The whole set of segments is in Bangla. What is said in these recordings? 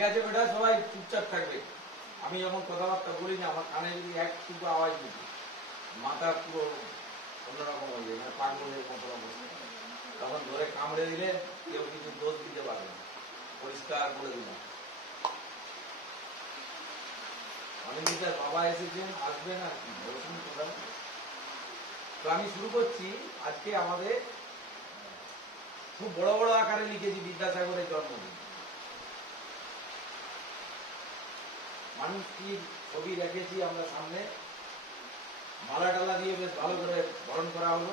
ঠিক আছে বেটা, সবাই চুপচাপ থাকবে। আমি যখন কথাবার্তা বলি না, আমার কানে যদি একটুকু আওয়াজ দিচ্ছি, মাথা পুরো অন্যরকম হয়ে যায়, মানে পাগলের মতো অবস্থা। তখন ধরে কামড়ে দিলে কেউ কিছু দোষ দিতে পারবে না, পরিষ্কার করে দিলাম। অনিন্দিতার বাবা এসেছেন, আসবেন আর কি বলছেন কথা। তো আমি শুরু করছি। আজকে আমাদের খুব বড় বড় আকারে লিখেছি বিদ্যাসাগরের জন্মদিন। মানুষটির ছবি রেখেছি আমরা সামনে, মালা টালা দিয়ে বেশ ভালো করে বরণ করা হলো।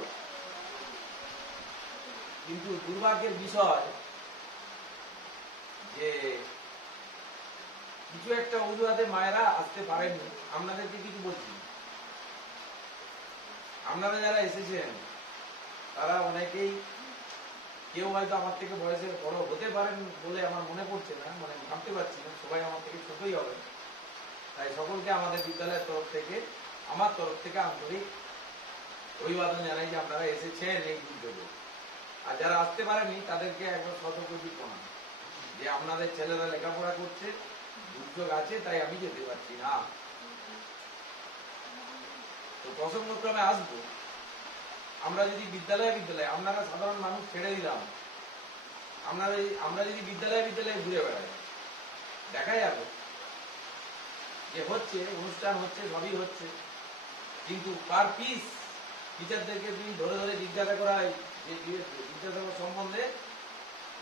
কিন্তু দুর্ভাগ্যের বিষয় যে কিছু একটা অজুহাতে মায়েরা আসতে পারেননি। আপনাদেরকে কিছু বলছি, আপনারা যারা এসেছেন তারা অনেকেই, কেউ হয়তো আমার থেকে বয়সে বড় হতে পারেন বলে আমার মনে পড়ছে না, মানে ভাবতে পারছি না, সবাই আমার থেকে ছোটই হবে। তাই সকলকে আমাদের বিদ্যালয়ের তরফ থেকে, আমার তরফ থেকে আন্তরিক অভিবাদন জানাই যে আপনারা এসেছেন এই দুর্যোগে। আর যারা আসতে পারেনি তাদেরকে একবার শতকোটি প্রণাম, যে আপনাদের ছেলেরা লেখাপড়া করছে, দুর্যোগ আছে তাই আমি যেতে পারছি না। তো প্রসঙ্গক্রমে আসবো। আমরা যদি বিদ্যালয়ে আপনারা সাধারণ মানুষ ছেড়ে দিলাম, আমরা যদি বিদ্যালয়ে ঘুরে বেড়াই, দেখা যাবে যে হচ্ছে অনুষ্ঠান হচ্ছে, সবই হচ্ছে, কিন্তু পার পিস টিচারদেরকে তুমি ধরে ধরে জিজ্ঞাসা করা হয় যে বিদ্যাসাগর সম্বন্ধে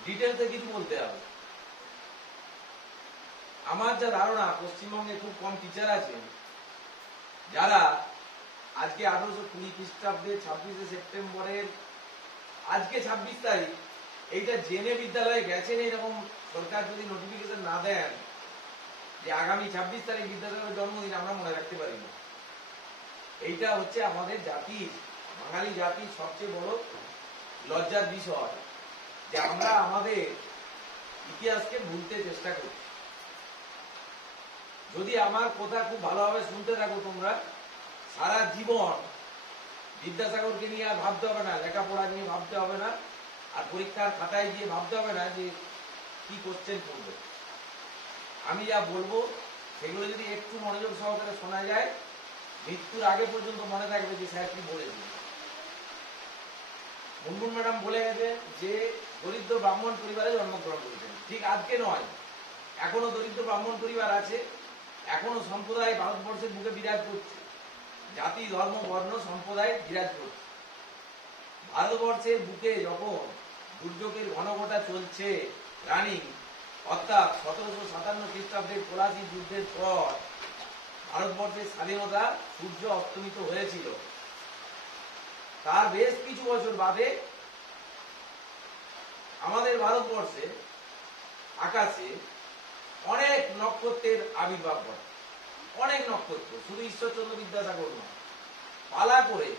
ডিটেলসে কিছু বলতে হবে। আমার যা ধারণা, পশ্চিমবঙ্গে খুব কম টিচার আছেন যারা আজকে 1820 খ্রিস্টাব্দে 26শে সেপ্টেম্বরের, আজকে 26 তারিখ, এইটা জেনে বিদ্যালয়ে গেছেন। এরকম সরকার যদি নোটিফিকেশন না দেন যে আগামী 26 তারিখ বিদ্যাসাগরের জন্মদিন, আমরা মনে রাখতে পারি না। এইটা হচ্ছে আমাদের জাতির, বাঙালি জাতির সবচেয়ে বড় লজ্জার বিষয়, যে আমরা আমাদের ইতিহাসকে ভুলতে চেষ্টা করি। যদি আমার কথা খুব ভালোভাবে শুনতে থাকো তোমরা, সারা জীবন বিদ্যাসাগরকে নিয়ে আর ভাবতে হবে না, লেখাপড়া নিয়ে ভাবতে হবে না, আর পরীক্ষার খাতায় গিয়ে ভাবতে হবে না যে কি কোশ্চেন করবে। আমি যা বলবো সেগুলো যদি একটু মনোযোগ সহকারে শোনা যায়, মৃত্যুর আগে পর্যন্ত মনে থাকবে যে স্যার কি বলেছে। মুনমুন ম্যাডাম বলে গেছে যে দরিদ্র ব্রাহ্মণ পরিবারে জন্মগ্রহণ করেছেন। ঠিক আজকে নয়, এখনো দরিদ্র ব্রাহ্মণ পরিবার আছে, এখনো সম্প্রদায় ভারতবর্ষের বুকে বিরাজ করছে, জাতি ধর্ম বর্ণ সম্প্রদায় বিরাজ করছে। ভারতবর্ষের বুকে যখন দুর্যোগের ঘনঘটা চলছে, রানী অর্থাৎ 1757 খ্রিস্টাব্দের পলাশী যুদ্ধের পর ভারতবর্ষের স্বাধীনতা সূর্য অস্তমিত হয়েছিল। তার বেশ কিছু বছর বাদে আমাদের ভারতবর্ষে আকাশে অনেক নক্ষত্রের আবির্ভাব ঘটে। অনেক নক্ষত্র, শুধু ঈশ্বরচন্দ্র বিদ্যাসাগর নয়, পালা করে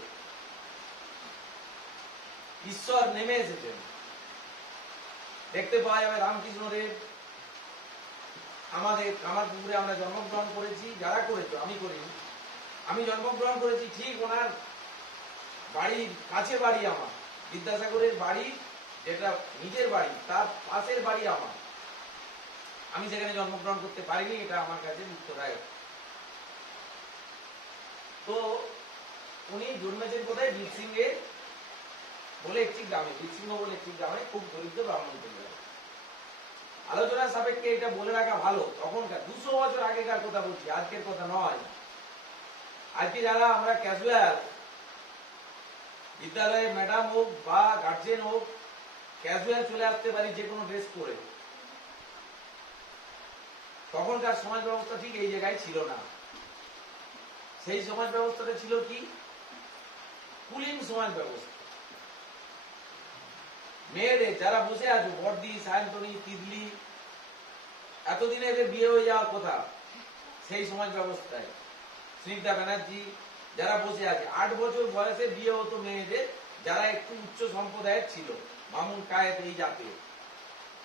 ঈশ্বর নেমে এসেছেন। দেখতে পাওয়া যাবে রামকৃষ্ণদেব, আমাদের কামারপুকুরে আমরা জন্মগ্রহণ করেছি, যারা করেছো, আমি করিনি, আমি জন্মগ্রহণ করেছি ঠিক ওনার বাড়ির কাছে বাড়ি আমার, বিদ্যাসাগরের বাড়ি যেটা নিজের বাড়ি তার পাশের বাড়ি আমার। আমি সেখানে জন্মগ্রহণ করতে পারিনি, এটা আমার কাছে দুঃখদায়ক। তো উনি জন্মেছেন কোথায়? বীরসিংহে বলে একটি গ্রামে, বীরসিংহ বলে একটি গ্রামে, খুব দরিদ্র ব্রাহ্মণ পরিবার। আলোচনার সাপেক্ষে এটা বলে রাখা ভালো, তখনকার 200 বছর আগেকার কথা বলছি, আজকের কথা নয়। আজকে যারা আমরা ক্যাজুয়াল, বিদ্যালয়ে ম্যাডাম হোক বা গার্জেন হোক, ক্যাজুয়াল চলে আসতে পারি যে কোনো ড্রেস পরে, তখনকার সমাজ ব্যবস্থা ঠিক এই জায়গায় ছিল না। সেই সমাজ ব্যবস্থাটা ছিল কি? কুলিন সমাজ ব্যবস্থা। মেয়েদের যারা বসে আছো, বর্দি, সায়ন্তনী, তিতলি, এতদিনে এদের বিয়ে হয়ে যাওয়ার কথা, সেই সমাজ ব্যবস্থায় স্নিগ্ধা ব্যানার্জি যারা বসে আছে, 8 বছর বয়সে বিয়ে হতো মেয়েদের, যারা একটু উচ্চ সম্প্রদায়ের ছিল, মামুন কায়েত এই জাতীয়,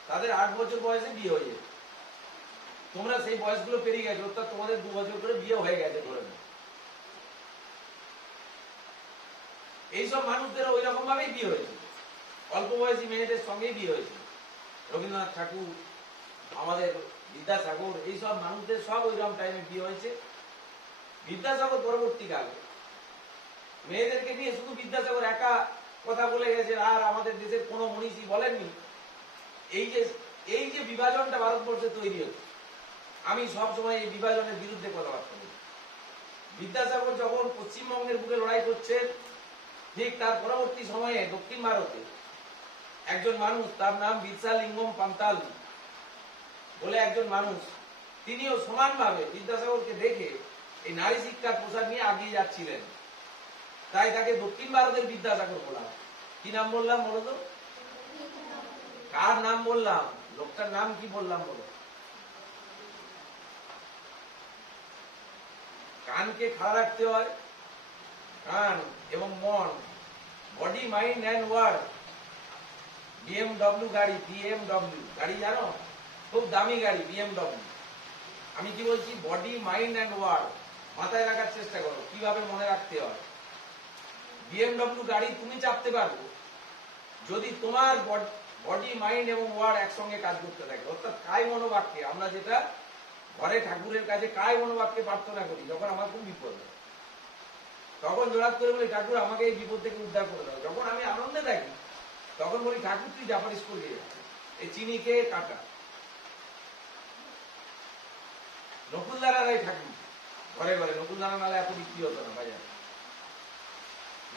তাদের 8 বছর বয়সে বিয়ে হয়ে যেত। তোমরা সেই বয়সগুলো পেরিয়ে গেছো, অর্থাৎ তোমাদের 2 বছর করে বিয়ে হয়ে গেছে ধরে নাও। এইসব মানুষদের ওই রকম ভাবেই বিয়ে হয়েছে, অল্প বয়সী মেয়েদের সঙ্গেই বিয়ে হয়েছে। রবীন্দ্রনাথ ঠাকুর, আমাদের বিদ্যাসাগর, এইসব মানুষদের সব ওইরকম টাইমে বিয়ে হয়েছে। বিদ্যাসাগর পরবর্তীকালে মেয়েদেরকে নিয়ে শুধু বিদ্যাসাগর একা কথা বলে গেছে, আর আমাদের দেশের কোনো মনীষী বলেননি। এই যে বিভাজনটা ভারতবর্ষে তৈরি হচ্ছে, আমি সব সময় এই বিভাজনের বিরুদ্ধে কথাবার্তা বলি। বিদ্যাসাগর যখন পশ্চিমবঙ্গের বুকে লড়াই করছেন, ঠিক তার পরবর্তী সময়ে দক্ষিণ ভারতে একজন মানুষ, তার নাম বিরসালিঙ্গম পান্তাল বলে একজন মানুষ, তিনিও সমানভাবে বিদ্যাসাগরকে দেখে এই নারী শিক্ষার প্রসার নিয়ে আগিয়ে যাচ্ছিলেন। তাই তাকে দক্ষিণ ভারতের বিদ্যাসাগর বলা হয়। কি নাম বললাম বলো তো? কার নাম বললাম? লোকটার নাম কি বললাম বলো? কানকে খাড়া রাখতে হয়, কান এবং মন, body mind and word. BMW গাড়ি, বিএমডব্লিউ গাড়ি জানো, খুব দামি গাড়ি বিএমডব্লিউ। আমি কি বলছি? বডি মাইন্ড অ্যান্ড ওয়ার্ড মাথায় রাখার চেষ্টা করো, কিভাবে মনে রাখতে হয়। বিএমডব্লিউ গাড়ি তুমি চাপতে পারবো যদি তোমার বডি মাইন্ড এবং ওয়ার্ড একসঙ্গে কাজ করতে থাকে। অর্থাৎ কায় মনোবাক্যে, আমরা যেটা ঘরে ঠাকুরের কাছে কায় মনোবাক্যে প্রার্থনা করি, যখন আমার খুব বিপদ হয় তখন জোড়াত করে বলি, ঠাকুর আমাকে এই বিপদ থেকে উদ্ধার করে দাও। যখন আমি আনন্দে থাকি তখন বলি, ঠাকুর তুই জাপানিজ করে এই চিনি খেয়ে কাটা। নকুলদারারাই ঠাকুর ঘরে ঘরে, নকুলদারা নালে এত বিক্রি হতো না বাজারে।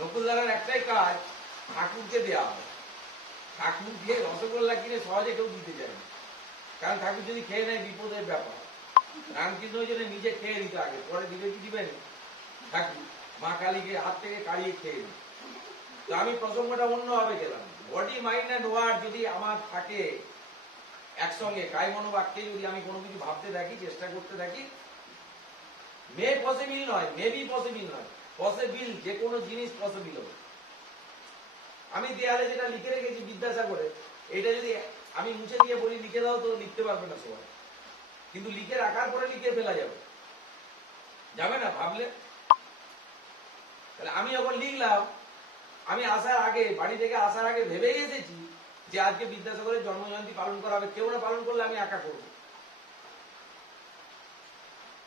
নকুলদারার একটাই কাজ, ঠাকুরকে দেওয়া হয়। ঠাকুরকে রসগোল্লা কিনে সহজে কেউ দিতে চায় না, কারণ ঠাকুর যদি খেয়ে নেয় বিপদের ব্যাপার। রামকৃষ্ণ ওই জন্য নিজে খেয়ে দিতে আগে, পরে দিবে কি দিবেন ঠাকুর, মা কালীকে হাত থেকে কাড়িয়ে খেয়ে নি। তো আমি প্রসঙ্গটা অন্যভাবে গেলাম। বডি মাইন্ড অ্যান্ড ওয়ার্ড যদি আমার থাকে একসঙ্গে, কায় মনোবাক্যে যদি আমি কোনো কিছু ভাবতে থাকি, চেষ্টা করতে থাকি, মে পসিবল নয়, মেবি পসিবল নয়, পসিবল, যে কোনো জিনিস পসিবল হবে। আমি দেয়ালে যেটা লিখে রেখেছি বিদ্যাসাগরে, এটা যদি আমি মুছে দিয়ে বলি লিখে দাও, তো লিখতে পারবে না সবাই, কিন্তু লিখে রাখার পরে লিখে ফেলা যাবে, যাবে না ভাবলে। তাহলে আমি যখন লিখলাম, আমি আসার আগে, বাড়ি থেকে আসার আগে ভেবেই এসেছি যে আজকে বিদ্যাসাগরের জন্মজয়ন্তী পালন করা হবে। কেউ না পালন করলে আমি একা করবো,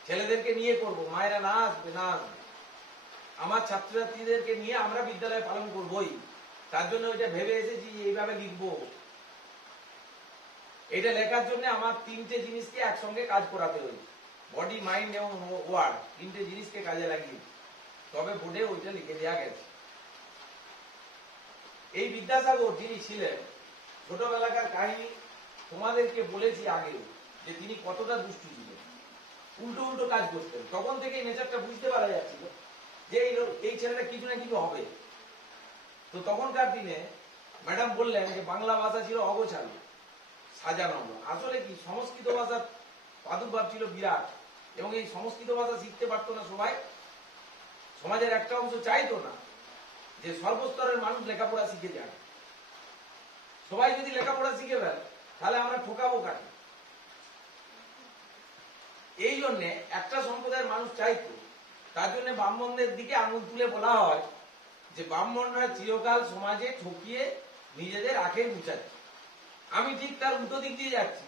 ছেলেদেরকে নিয়ে করব, মায়েরা না আসবে না আসবে, আমার ছাত্রছাত্রীদেরকে নিয়ে আমরা বিদ্যালয়ে পালন করবই। তার জন্য ওইটা ভেবে এসেছি এইভাবে লিখবো। এটা লেখার জন্য আমার তিনটে জিনিসকে একসঙ্গে কাজ করাতে হয়েছে, বডি মাইন্ড এবং ওয়ার্ড, তিনটে জিনিসকে কাজে লাগিয়ে তবে বোর্ডে ওইটা লিখে দেওয়া গেছে। এই বিদ্যাসাগর যিনি ছিলেন, ছোটবেলাকার কাহিনী তোমাদেরকে বলেছি আগেও, যে তিনি কতটা দুষ্টু ছিলেন, উল্টো উল্টো কাজ করতেন। তখন থেকে নেচারটা বুঝতে পারা যাচ্ছিল যে এই ছেলেটা কিছু না কিছু হবে। তো তখনকার দিনে ম্যাডাম বললেন যে বাংলা ভাষা ছিল অগোছালো, সাজানো। আসলে কি, সংস্কৃত ভাষার প্রাদুর্ভাব ছিল বিরাট, এবং এই সংস্কৃত ভাষা শিখতে পারতো না সবাই। সমাজের একটা অংশ চাইতো না যে সর্বস্তরের মানুষ লেখাপড়া শিখে যাক। সবাই যদি লেখাপড়া শিখে ফেলে তাহলে আমরা ঠকাবো কাকে? এই জন্য একটা সম্প্রদায়ের মানুষ চাইতো। তার জন্য ব্রাহ্মণদের দিকে আঙুল তুলে বলা হয় যে ব্রাহ্মণরা চিরকাল সমাজে ঠকিয়ে নিজেদের আখের মুছাচ্ছে। আমি ঠিক তার উল্টো দিক দিয়ে যাচ্ছি।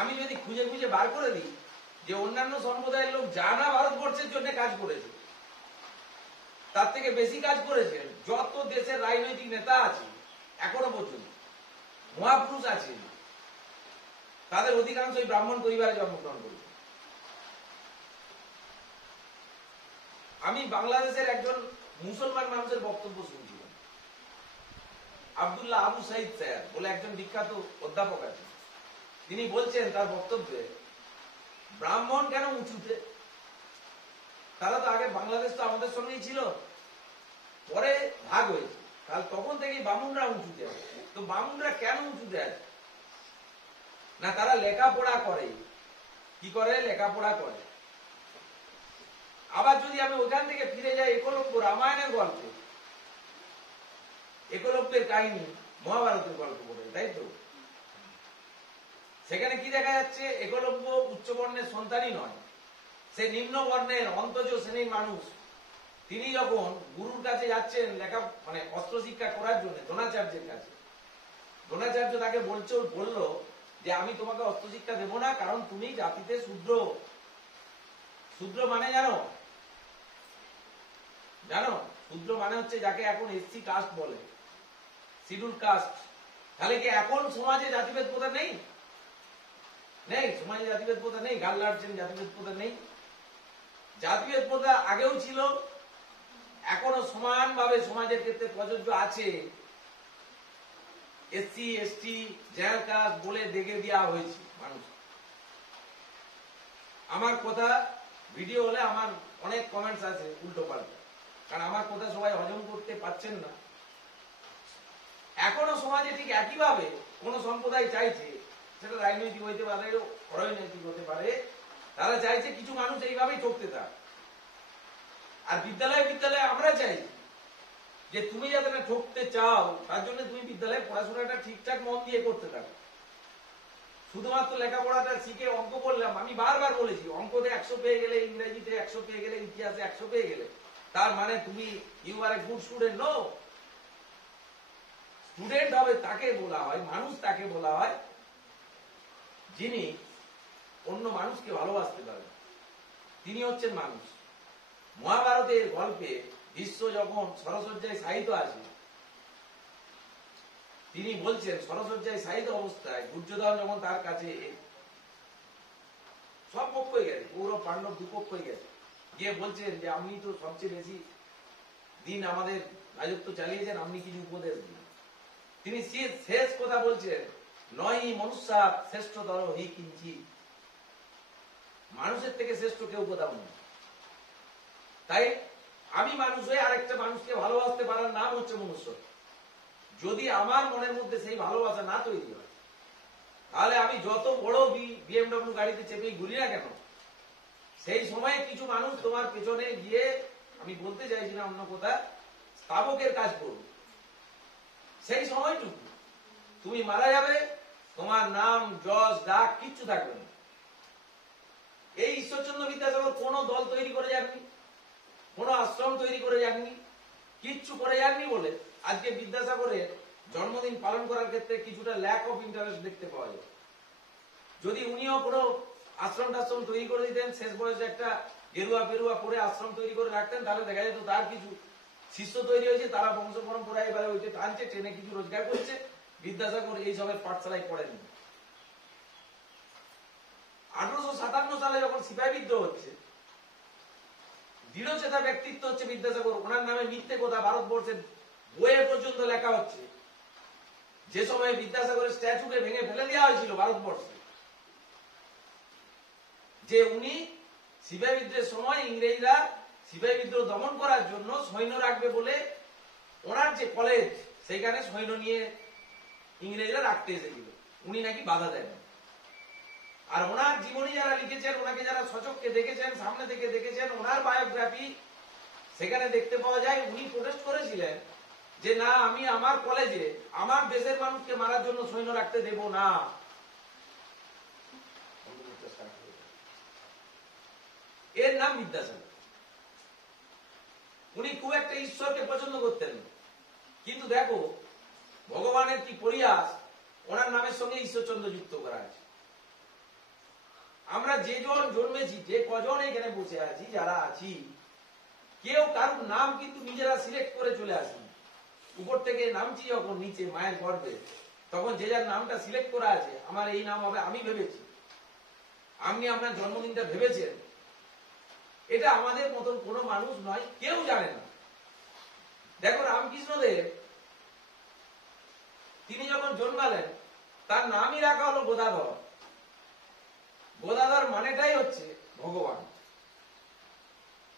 আমি যদি খুঁজে খুঁজে বার করে দিই যে অন্যান্য সম্প্রদায়ের লোক যা না ভারতবর্ষের জন্য কাজ করেছে, তার থেকে বেশি কাজ করেছে যত দেশের রাজনৈতিক নেতা আছে এখনো পর্যন্ত, মহাপুরুষ আছে, তাদের অধিকাংশই ব্রাহ্মণ পরিবারে জন্মগ্রহণ করেছে। আমি বাংলাদেশের একজন মুসলমান মানুষের বক্তব্য শুনছিলাম, আব্দুল্লাহ আবু সাইদ স্যার বলে একজন বিখ্যাত অধ্যাপক আছে। তিনি বলছেন তার বক্তব্যে, ব্রাহ্মণ কেন উঁচুতে? তারা তো আগে, বাংলাদেশ তো আমাদের সঙ্গেই ছিল, পরে ভাগ হয়েছে, তাহলে তখন থেকেই ব্রাহ্মণরা উঁচুতে আছে। তো ব্রাহ্মণরা কেন উঁচুতে আছে? না, তারা লেখাপড়া করে। কি করে? লেখাপড়া করে। আবার যদি আমি ওখান থেকে ফিরে যাই একলব্য রামায়ণের গল্পে, একলব্যের কাহিনী মহাভারতের গল্প করে, তাই তো? সেখানে কি দেখা যাচ্ছে? একলব্য উচ্চ বর্ণের সন্তানই নয়, সে নিম্ন বর্ণের অন্তজ শ্রেণীর মানুষ। তিনি যখন গুরুর কাছে যাচ্ছেন লেখা মানে অস্ত্র শিক্ষা করার জন্য দ্রোণাচার্যের কাছে, দ্রোণাচার্য তাকে বলল যে আমি তোমাকে অস্ত্র শিক্ষা দেবো না, কারণ তুমি জাতিতে শূদ্র। শূদ্র মানে জানো? জানো শূদ্র মানে হচ্ছে যাকে এখন এসসি কাস্ট বলে, শিডিউল কাস্ট। তাহলে কি এখন সমাজে জাতিভেদ প্রথা নেই? নেই, সমাজে জাতিভেদ প্রথা নেই। গাল লাড়ছেন, জাতিভেদ প্রথা নেই। জাতিভেদ প্রথা আগেও ছিল, এখনো সমানভাবে সমাজের ক্ষেত্রে প্রযোজ্য আছে। এসসি এসটি জেনারেল কাস্ট বলে দেখে দেওয়া হয়েছে মানুষ। আমার কথা ভিডিও হলে আমার অনেক কমেন্টস আছে উল্টো পাল্টা, কারণ আমার কথা সবাই হজম করতে পারছেন না। এখনো সমাজে ঠিক একইভাবে কোন সম্প্রদায় চাইছে, সেটা রাজনৈতিক হইতে পারে, অরাজনৈতিক হতে পারে, তারা চাইছে কিছু মানুষ এইভাবেই ঠকতে থাক। আর বিদ্যালয়ে আমরা চাই যে তুমি যাতে না ঠকতে চাও, তার জন্য তুমি বিদ্যালয়ে পড়াশোনাটা ঠিকঠাক মন দিয়ে করতে থাকো। শুধুমাত্র লেখাপড়াটা শিখে অঙ্ক করলাম, আমি বারবার বলেছি অঙ্কতে 100 পেয়ে গেলে, ইংরেজিতে 100 পেয়ে গেলে, ইতিহাসে 100 পেয়ে গেলে তার মানে তুমি you are a good student. No, student হবে তাকে বলা হয়, মানুষ তাকে বলা হয় যিনি অন্য মানুষকে ভালোবাসতে পারেন, তিনি হচ্ছেন মানুষ। মহাভারতের গল্পে বিশ্ব যখন সরসজ্জায় শায়িত আছে, তিনি বলছেন সরসজ্জায় শায়িত অবস্থায় দুর্যোধন যখন তার কাছে, সব পক্ষই গেছে, কৌরব পাণ্ডব দুপক্ষই গেছে, গিয়ে বলছেন যে আপনি তো সবচেয়ে বেশি দিন আমাদের রাজত্ব চালিয়েছেন, আপনি কিছু উপদেশ দিন। তিনি শেষ কথা বলছেন, নয় মনুষ্যা শ্রেষ্ঠতর হি কিঞ্চি, মানুষের থেকে শ্রেষ্ঠ কেউ কোথাও নেই। তাই আমি মানুষ হয়ে আরেকটা মানুষকে ভালোবাসতে পারার নাম হচ্ছে মনুষ্য। যদি আমার মনের মধ্যে সেই ভালোবাসা না তৈরি হয়, তাহলে আমি যত বড় বিএমডব্লিউ গাড়িতে চেপে ঘুরি না কেন, সেই সময়ে কিছু মানুষ তোমার পেছনে গিয়ে, আমি বলতে চাইছি না অন্য কথা, স্থাবকের কাজ করবে। সেই সময়টুকু তুমি মারা যাবে, তোমার নাম যশ ডাক কিচ্ছু থাকবে না। এই ঈশ্বরচন্দ্র বিদ্যাসাগর কোন দল তৈরি করে যাননি, কোন আশ্রম তৈরি করে যাননি, কিচ্ছু করে যাননি বলে আজকে বিদ্যাসাগরের জন্মদিন পালন করার ক্ষেত্রে কিছুটা ল্যাক অফ ইন্টারেস্ট দেখতে পাওয়া যায়। যদি উনিও কোনো আশ্রম টাশ্রম তৈরি করে দিতেন, শেষ বয়সে একটা গেরুয়া ফেরুয়া পরে আশ্রম তৈরি করে রাখতেন, তাহলে দেখা যেত তার কিছু শিষ্য তৈরি হয়েছে, তারা বংশ পরম্পরা এবারে ওইটা টানছে, ট্রেনে কিছু রোজগার করছে। বিদ্যাসাগর এইসবের পাঠশালায় পড়েনি। 1857 সালে যখন সিপাহী বিদ্রোহ হচ্ছে, দৃঢ়চেতা ব্যক্তিত্ব হচ্ছে বিদ্যাসাগর, ওনার নামে মিথ্যে কথা ভারতবর্ষের বইয়ে পর্যন্ত লেখা হচ্ছে। যে সময় বিদ্যাসাগরের স্ট্যাচুকে ভেঙে ফেলে দেওয়া হয়েছিল ভারতবর্ষে, যে উনি সিপাহী বিদ্রোহের সময় ইংরেজরা সিপাহী বিদ্রোহ দমন করার জন্য সৈন্য রাখবে বলে ওনার যে কলেজ, সেখানে সৈন্য নিয়ে ইংরেজরা রাখতে এসেছিল, উনি নাকি বাধা দেন। আর ওনার জীবনী যারা লিখেছেন, ওনাকে যারা সচক্ষে দেখেছেন, সামনে থেকে দেখেছেন, ওনার বায়োগ্রাফি, সেখানে দেখতে পাওয়া যায় উনি প্রোটেস্ট করেছিলেন যে না, আমি আমার কলেজে আমার দেশের মানুষকে মারার জন্য সৈন্য রাখতে দেব না। এর নাম বিদ্যাসাগর। উনি খুব একটা ঈশ্বরকে পছন্দ করতেন, কিন্তু দেখো ভগবানের কি পরিহাস, ওনার নামের সঙ্গে ঈশ্বরচন্দ্র যুক্ত করা আছে। আমরা যে জন জন্মেছি, যে কজন এখানে বসে আছি, যারা আছি, কেউ কারোর নাম কিন্তু নিজেরা সিলেক্ট করে চলে আসি। উপর থেকে নামছি যখন নিচে মায়ের গর্ভে, তখন যে যার নামটা সিলেক্ট করা আছে, আমার এই নাম হবে, আমি ভেবেছি। আপনি আপনার জন্মদিনটা ভেবেছেন, এটা আমাদের মতন কোনো মানুষ নয়, কেউ জানে না। দেখো রামকৃষ্ণদেব, তিনি যখন জন্মালেন, তার নামই রাখা হলো গদাধর। গদাধর মানেটাই হচ্ছে ভগবান।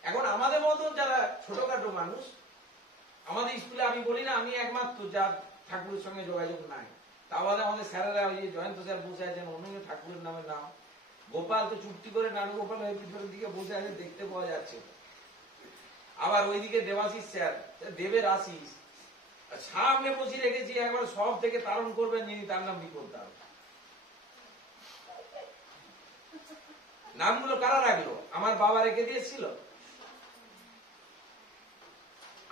এখন আমাদের মতন যারা ছোটখাটো মানুষ, আমাদের স্কুলে আমি বলি না আমি একমাত্র যার ঠাকুরের সঙ্গে যোগাযোগ নাই, তা বাদে আমাদের স্যারেরা, ওই জয়ন্ত স্যার বসে আছেন, অন্য ঠাকুরের নামের নাম গোপাল, তো চুক্তি করে নানু গোপাল হয়ে পিছনের দিকে বসে আছে, দেখতে পাওয়া যাচ্ছে। আবার ওইদিকে দেবাশিস স্যার, দেবের আশিস, সামনে বসিয়ে রেখেছি, একবার সব থেকে তারণ করবেন যিনি, তার নাম বিপদ দাও। নামগুলো কারা রাখলো? আমার বাবা রেখে দিয়েছিল।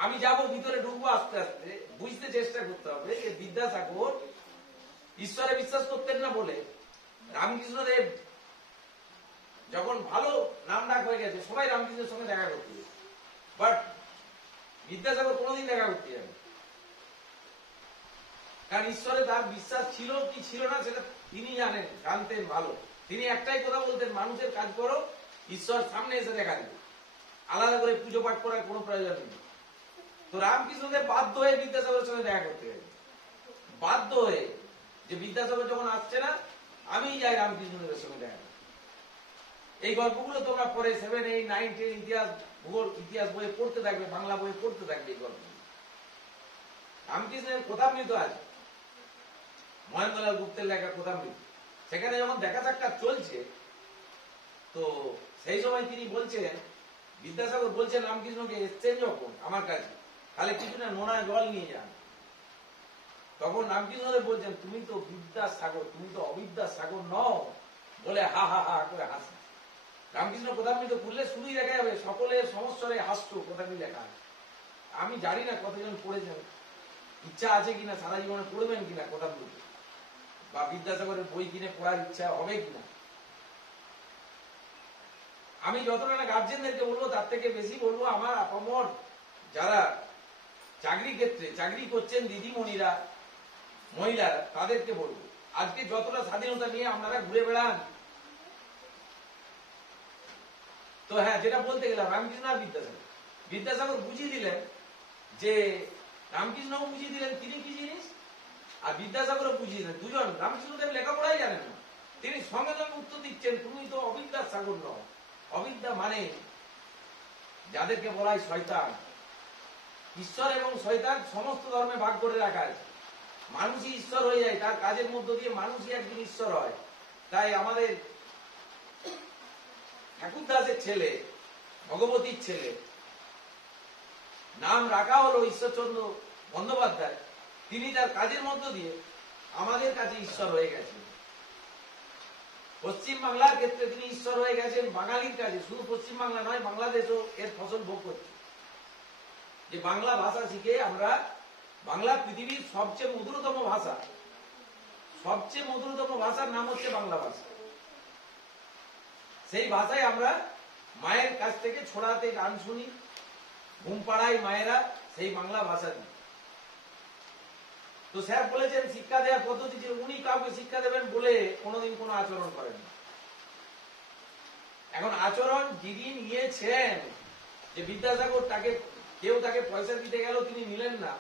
আমি যাব ভিতরে, ঢুকবো আস্তে আস্তে, বুঝতে চেষ্টা করতে হবে যে বিদ্যাসাগর ঈশ্বরে বিশ্বাস করতেন না বলে রামকৃষ্ণদেব যখন ভালো নাম ডাক হয়ে গেছে, সবাই রামকৃষ্ণের সঙ্গে দেখা করতে যাবে, বাট বিদ্যাসাগর কোনোদিন দেখা করতে যাবে, কারণ ঈশ্বরে তার বিশ্বাস ছিল কি ছিল না সেটা তিনি জানেন, জানতেন ভালো। তিনি একটাই কথা বলতেন, মানুষের কাজ করো, ঈশ্বর সামনে এসে দেখা দিবে, আলাদা করে পুজো পাঠ করার কোনো প্রয়োজন নেই। তো রামকৃষ্ণদেব বাধ্য হয়ে বিদ্যাসাগরের সঙ্গে দেখা করতে গেছে, বাধ্য হয়ে, যে বিদ্যাসাগর যখন আসছে না, আমি যাই রামকৃষ্ণদেবের সঙ্গে দেখা করতে। এই গল্পগুলো তোমরা পরে 7, 8, 9, 10 ইতিহাস, ভূগোল ইতিহাস বইয়ে পড়তে থাকবে, বাংলা বইয়ে পড়তে থাকবে এই গল্প। রামকৃষ্ণের কথামৃত আছে, মহেন্দ্রলাল গুপ্তের লেখা কথামৃত, সেখানে যখন দেখা সাক্ষাৎ চলছে, তো সেই সময় তিনি বলছেন, বিদ্যাসাগর বলছেন রামকৃষ্ণকে, এসছেন যখন আমার কাছে, তাহলে কিছু না নোনা জল নিয়ে যান। তখন রামকৃষ্ণদেব বলছেন, তুমি তো বিদ্যাসাগর, তুমি তো অবিদ্যার সাগর নও, বলে হা হা হা করে হাসে। রামকৃষ্ণ কথামৃত খুললে শুরুই দেখা যাবে সকলের সমস্যারে হাস্য, কথাটি লেখা আছে। আমি জানি না কতজন পড়েছেন, ইচ্ছা আছে কিনা সারা জীবনে পড়বেন কিনা কথামৃত, বা বিদ্যাসাগরের বই কিনে পড়ার ইচ্ছা হবে কিনা। আমি যতটা না গার্জেনদেরকে বলবো, তার থেকে বেশি বলবো আমার আপামর যারা চাকরি ক্ষেত্রে চাকরি করছেন দিদিমণিরা, মহিলারা, তাদেরকে বলবো, আজকে যতটা স্বাধীনতা নিয়ে আপনারা ঘুরে বেড়ান। তো হ্যাঁ, যেটা বলতে গেলাম, রামকৃষ্ণ আর বিদ্যাসাগর, বিদ্যাসাগর বুঝিয়ে দিলেন যে, রামকৃষ্ণও বুঝিয়ে দিলেন তিনি কি জিনিস, আর বিদ্যাসাগরও বুঝিয়ে দিলেন। দুজন, রামকৃষ্ণদেব লেখাপড়াই জানেন না, তিনি সঙ্গে সঙ্গে উত্তর দিচ্ছেন, তুমি তো অবিদ্যার সাগর নও। অবিদ্যা মানে যাদেরকে বলা হয় শয়তান। ঈশ্বর এবং শয়তান সমস্ত ধর্মে ভাগ করে রাখা আছে। মানুষই ঈশ্বর হয়ে যায়, তার কাজের মধ্য দিয়ে মানুষই একদিন ঈশ্বর হয়। তাই আমাদের ঠাকুরদাসের ছেলে, ভগবতীর ছেলে, নাম রাখা হলো ঈশ্বরচন্দ্র বন্দ্যোপাধ্যায়, তিনি তার কাজের মধ্য দিয়ে আমাদের কাছে ঈশ্বর হয়ে গেছেন। পশ্চিম বাংলার ক্ষেত্রে তিনি ঈশ্বর হয়ে গেছেন বাঙালির কাছে, শুধু পশ্চিম বাংলা নয়, বাংলাদেশও এর ফসল ভোগ করছে। যে বাংলা ভাষা শিখে আমরা, বাংলা পৃথিবীর সবচেয়ে মধুরতম ভাষা, সবচেয়ে মধুরতম ভাষার নাম হচ্ছে বাংলা ভাষা। সেই ভাষায় আমরা মায়ের কাছ থেকে ছোড়াতে গান শুনি, ঘুম পাড়ায় মায়েরা সেই বাংলা ভাষা দিই। তো স্যার বলেছেন শিক্ষা দেওয়ার পদ্ধতি, যে উনি কাউকে শিক্ষা দেবেন বলে কোনোদিন কোনো আচরণ করেন। এখন আচরণ যিনি নিয়েছেন, যে বিদ্যাসাগর, তাকে কেউ তাকে পয়সা দিতে গেল, তিনি নিলেন না,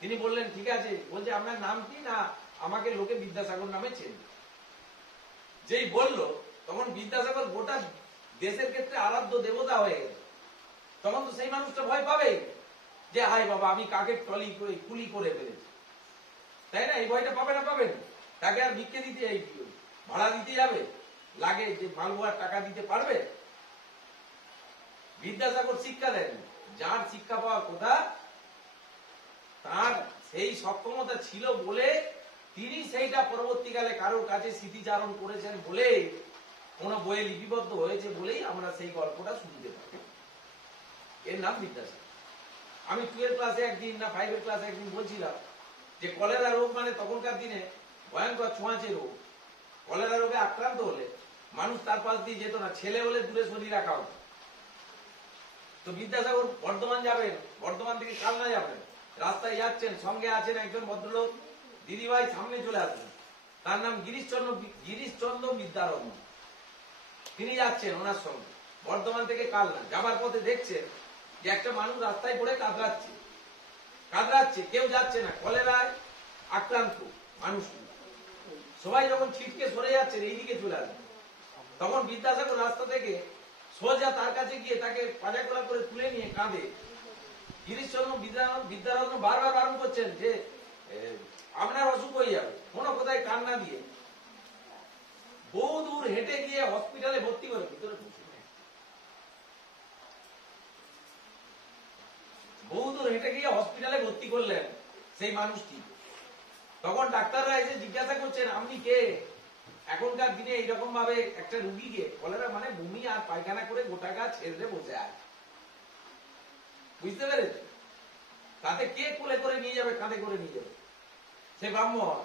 তিনি বললেন ঠিক আছে, বলছে আপনার নাম কি, না আমাকে লোকে বিদ্যাসাগর নামে চেন। যেই বলল, তখন বিদ্যাসাগর গোটা দেশের ক্ষেত্রে আরাধ্য দেবতা হয়ে গেল। তখন তো সেই মানুষটা ভয় পাবে যে হাই বাবা, আমি কাকে টলি করে কুলি করে ফেলেছি, তাই না? এই ভয়টা পাবে না, পাবেন? তাকে আর ভিক্ষে দিতে, এই ভাড়া দিতে যাবে, লাগে যে মালবোয়ার টাকা দিতে পারবে? বিদ্যাসাগর শিক্ষা দেন, যার শিক্ষা পাওয়ার কথা, তার সেই সক্ষমতা ছিল বলে তিনি সেইটা পরবর্তীকালে কারোর কাছে স্মৃতিচারণ করেছেন বলে, কোন বইয়ে লিপিবদ্ধ হয়েছে বলেই আমরা সেই গল্পটা শুনতে পারি। এর নাম বিদ্যাসাগর। আমি 12 ক্লাসে একদিন, না 5 ক্লাসে একদিন বলছিলাম যে কলেরা রোগ মানে তখনকার দিনে ভয়ঙ্কর ছোঁয়াচে রোগ। কলেরা রোগে আক্রান্ত হলে মানুষ তার পাশ দিয়ে যেত না, ছেলে হলে দূরে সরিয়ে রাখা হতো। তো বিদ্যাসাগর বর্ধমান যাবেন, বর্ধমান থেকে কালনা যাবেন, রাস্তায় যাচ্ছেন, সঙ্গে আছেন একজন ভদ্রলোক, দিদিভাই সামনে চলে আসবেন, তার নাম গিরিশচন্দ্র বিদ্যারত্ন। তিনি যাচ্ছেন ওনার সঙ্গে বর্ধমান থেকে কালনা যাবার পথে, দেখছেন যে একটা মানুষ রাস্তায় পড়ে কাঁদরাচ্ছে, কেউ যাচ্ছে না, কলেরায় আক্রান্ত মানুষ। সবাই যখন ছিটকে সরে যাচ্ছেন, এইদিকে চলে আসবেন, তখন বিদ্যাসাগর রাস্তা থেকে সোজা তার কাছে গিয়ে তাকে পাজা করা করে তুলে নিয়ে কাঁদে। গিরিশচন্দ্র বিদ্যারত্ন বারবার বারণ করছেন যে আপনার অসুখ হয়ে যাবে, কোনো কোথায় কান্না দিয়ে বহু দূর হেঁটে গিয়ে হসপিটালে ভর্তি করে, ভিতরে বহু দূর হেঁটে গিয়ে হসপিটালে ভর্তি করলেন সেই মানুষটি। তখন ডাক্তাররা এসে জিজ্ঞাসা করছেন আপনি কে? এখনকার দিনে এইরকম ভাবে একটা রুগীকে, কলেরা মানে বমি আর পায়খানা করে গোটা গা ছেড়ে বসে আছে, বুঝতে পেরেছে? তাতে কে কোলে করে নিয়ে যাবে, কাঁধে করে নিয়ে যাবে? সে ব্রাহ্মণ।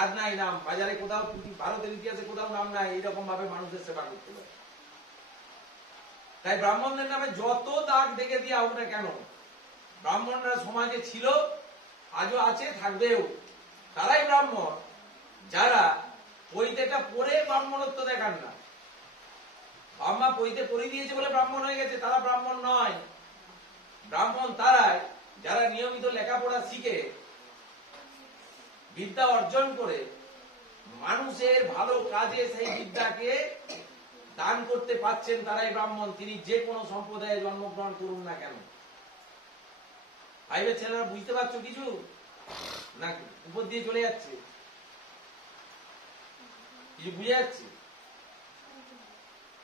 আর নাই নাম, বাজারে কোথাও ভারতের ইতিহাসে কোথাও নাম নাই এইরকম ভাবে মানুষের সেবা করতে পারে। তাই ব্রাহ্মণদের নামে যত দাগ দেখে দিয়ে হোক না কেন, ব্রাহ্মণরা সমাজে ছিল, আজও আছে, থাকবেও। তারাই ব্রাহ্মণ যারা পৈতেটা পরে ব্রাহ্মণত্ব দেখান না। বাবা পৈতে পরে দিয়েছে বলে ব্রাহ্মণ হয়ে গেছে, তারা ব্রাহ্মণ নয়। ব্রাহ্মণ তারাই যারা নিয়মিত লেখাপড়া শিখে বিদ্যা অর্জন করে মানুষের ভালো কাজে সেই বিদ্যাকে দান করতে পারছেন, তারাই ব্রাহ্মণ। তিনি যে কোনো সম্প্রদায়ে জন্মগ্রহণ করুন না কেন। ভাইবের ছেলেরা বুঝতে পারছো কিছু না? উপর দিয়ে চলে যাচ্ছে, কিছু বুঝে যাচ্ছে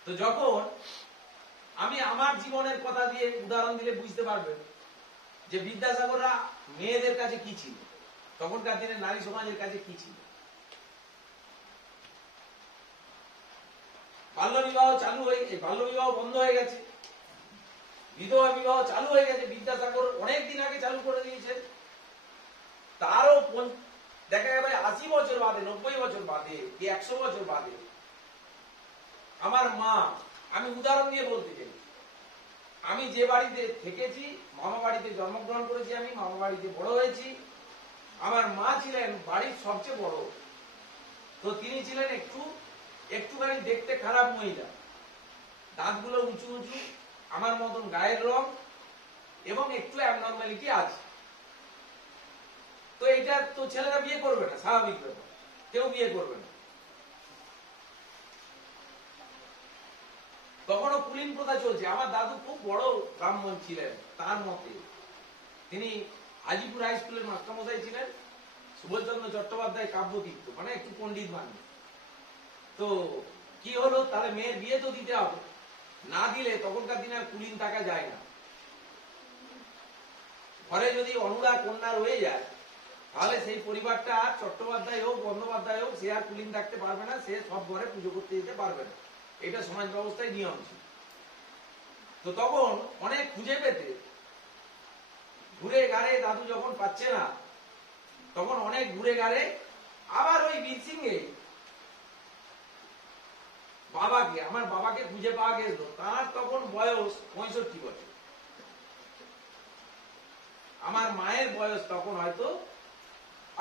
তো? যখন আমি আমার জীবনের কথা দিয়ে উদাহরণ দিলে বুঝতে পারবেন যে বিদ্যাসাগররা মেয়েদের কাছে কি ছিল, তখনকার দিনে নারী সমাজের কাছে কি ছিল। বাল্য বিবাহ চালু হয়ে, বাল্য বিবাহ বন্ধ হয়ে গেছে, বিধবা বিবাহ চালু হয়ে গেছে। বিদ্যাসাগর অনেকদিন আগে চালু করে দিয়েছে। তারও দেখা যাবে 80 বছর বাদে, 90 বছর বাদে, কি 100 বছর বাদে আমার মা, আমি উদাহরণ দিয়ে বলতে চাই, আমি যে বাড়িতে থেকেছি, মামা বাড়িতে জন্মগ্রহণ করেছি, আমি মামা বাড়িতে বড় হয়েছি। আমার মা ছিলেন বাড়ির সবচেয়ে বড়, তো তিনি ছিলেন একটুখানি দেখতে খারাপ মহিলা, দাঁতগুলো উঁচু উঁচু, আমার মতন গায়ের রং, এবং একটু অ্যাবনর্মালিটি আছে। তো এটা তো ছেলেরা বিয়ে করবে না, স্বাভাবিক ব্যাপার, কেউ বিয়ে করবে না। তখনও কুলীন প্রথা চলছে। আমার দাদু খুব বড় ব্রাহ্মণ ছিলেন, তার মতে তিনি হাজিপুর হাই স্কুলের মাস্টারমশাই ছিলেন, সুভাষচন্দ্র চট্টোপাধ্যায় কাব্যতীর্থ, মানে একটু পণ্ডিত মানুষ। তো কি হলো, তাহলে মেয়ের বিয়ে তো দিতে হবে, না দিলে তখনকার দিনে আর কুলীন থাকা যায় না। ঘরে যদি অনুরাগ কন্যা রয়ে যায়, তাহলে সেই পরিবারটা চট্টোপাধ্যায় হোক, বন্দ্যোপাধ্যায় হোক, সে আর কুলীন থাকতে পারবে না, সে সব ঘরে পুজো করতে যেতে পারবে না। এটা সমাজ ব্যবস্থায় নিয়ম ছিল। তো তখন অনেক খুঁজে পেতে, ঘুরে গাড়ে দাদু যখন পাচ্ছে না, তখন অনেক ঘুরে গাড়ে আবার ওই বীরসিংহে আমার বাবাকে খুঁজে পাওয়া গেল। তার তখন বয়স 65 বছর, আমার মায়ের বয়স তখন হয়তো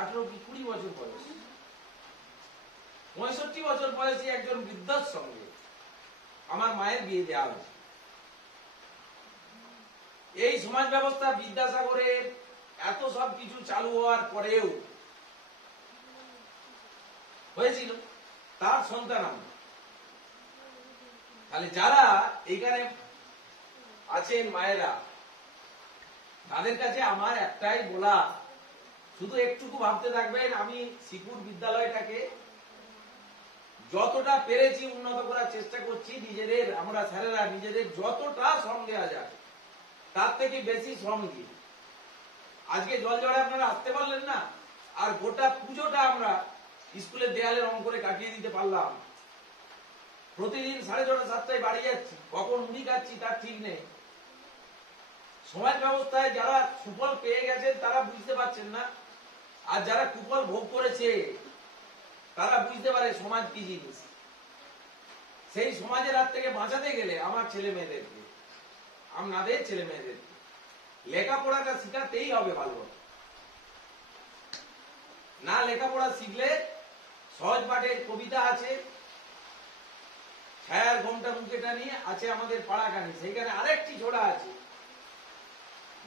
18 কি 20 বছর বয়স। 65 বছর বয়সী একজন বৃদ্ধর সঙ্গে আমার মায়ের বিয়ে দেওয়া হয়েছে। এই সমাজ ব্যবস্থা বিদ্যাসাগরের এত সব কিছু চালু হওয়ার পরেও হয়েছিল, তার সন্তান আমরা। তাহলে যারা এইখানে আছেন মায়েরা, তাদের কাছে আমার একটাই বলা, শুধু একটুকু ভাবতে থাকবেন, আমি শিকুর বিদ্যালয়টাকে যতটা পেরেছি উন্নত করার চেষ্টা করছি। নিজেদের, আমরা স্যারেরা নিজেদের যতটা শ্রম দেওয়া যায় তার থেকে বেশি শ্রম দিই। আজকে জল জড়ে আপনারা আসতে পারলেন না, আর গোটা পুজোটা আমরা স্কুলের দেয়ালে রং করে কাটিয়ে দিতে পারলাম। প্রতিদিন 6:30 7টায় বাড়ি যাচ্ছি, কখন মুড়ি খাচ্ছি তার ঠিক নেই। সমাজ ব্যবস্থায় যারা সুফল পেয়ে গেছেন তারা বুঝতে পারছেন না, আর যারা কুফল ভোগ করেছে তারা বুঝতে পারে সমাজ কি জিনিস। সেই সমাজের হাত থেকে বাঁচাতে গেলে আমার ছেলে মেয়েদেরকে, আপনাদের ছেলে মেয়েদেরকে লেখাপড়াটা শিখাতেই হবে ভালো। না লেখাপড়া শিখলে, সহজ পাঠের কবিতা আছে, ছায়ার ঘোমটা মুখে টানিয়ে, আছে আমাদের পাড়া গানি, সেইখানে আরেকটি ছোড়া আছে,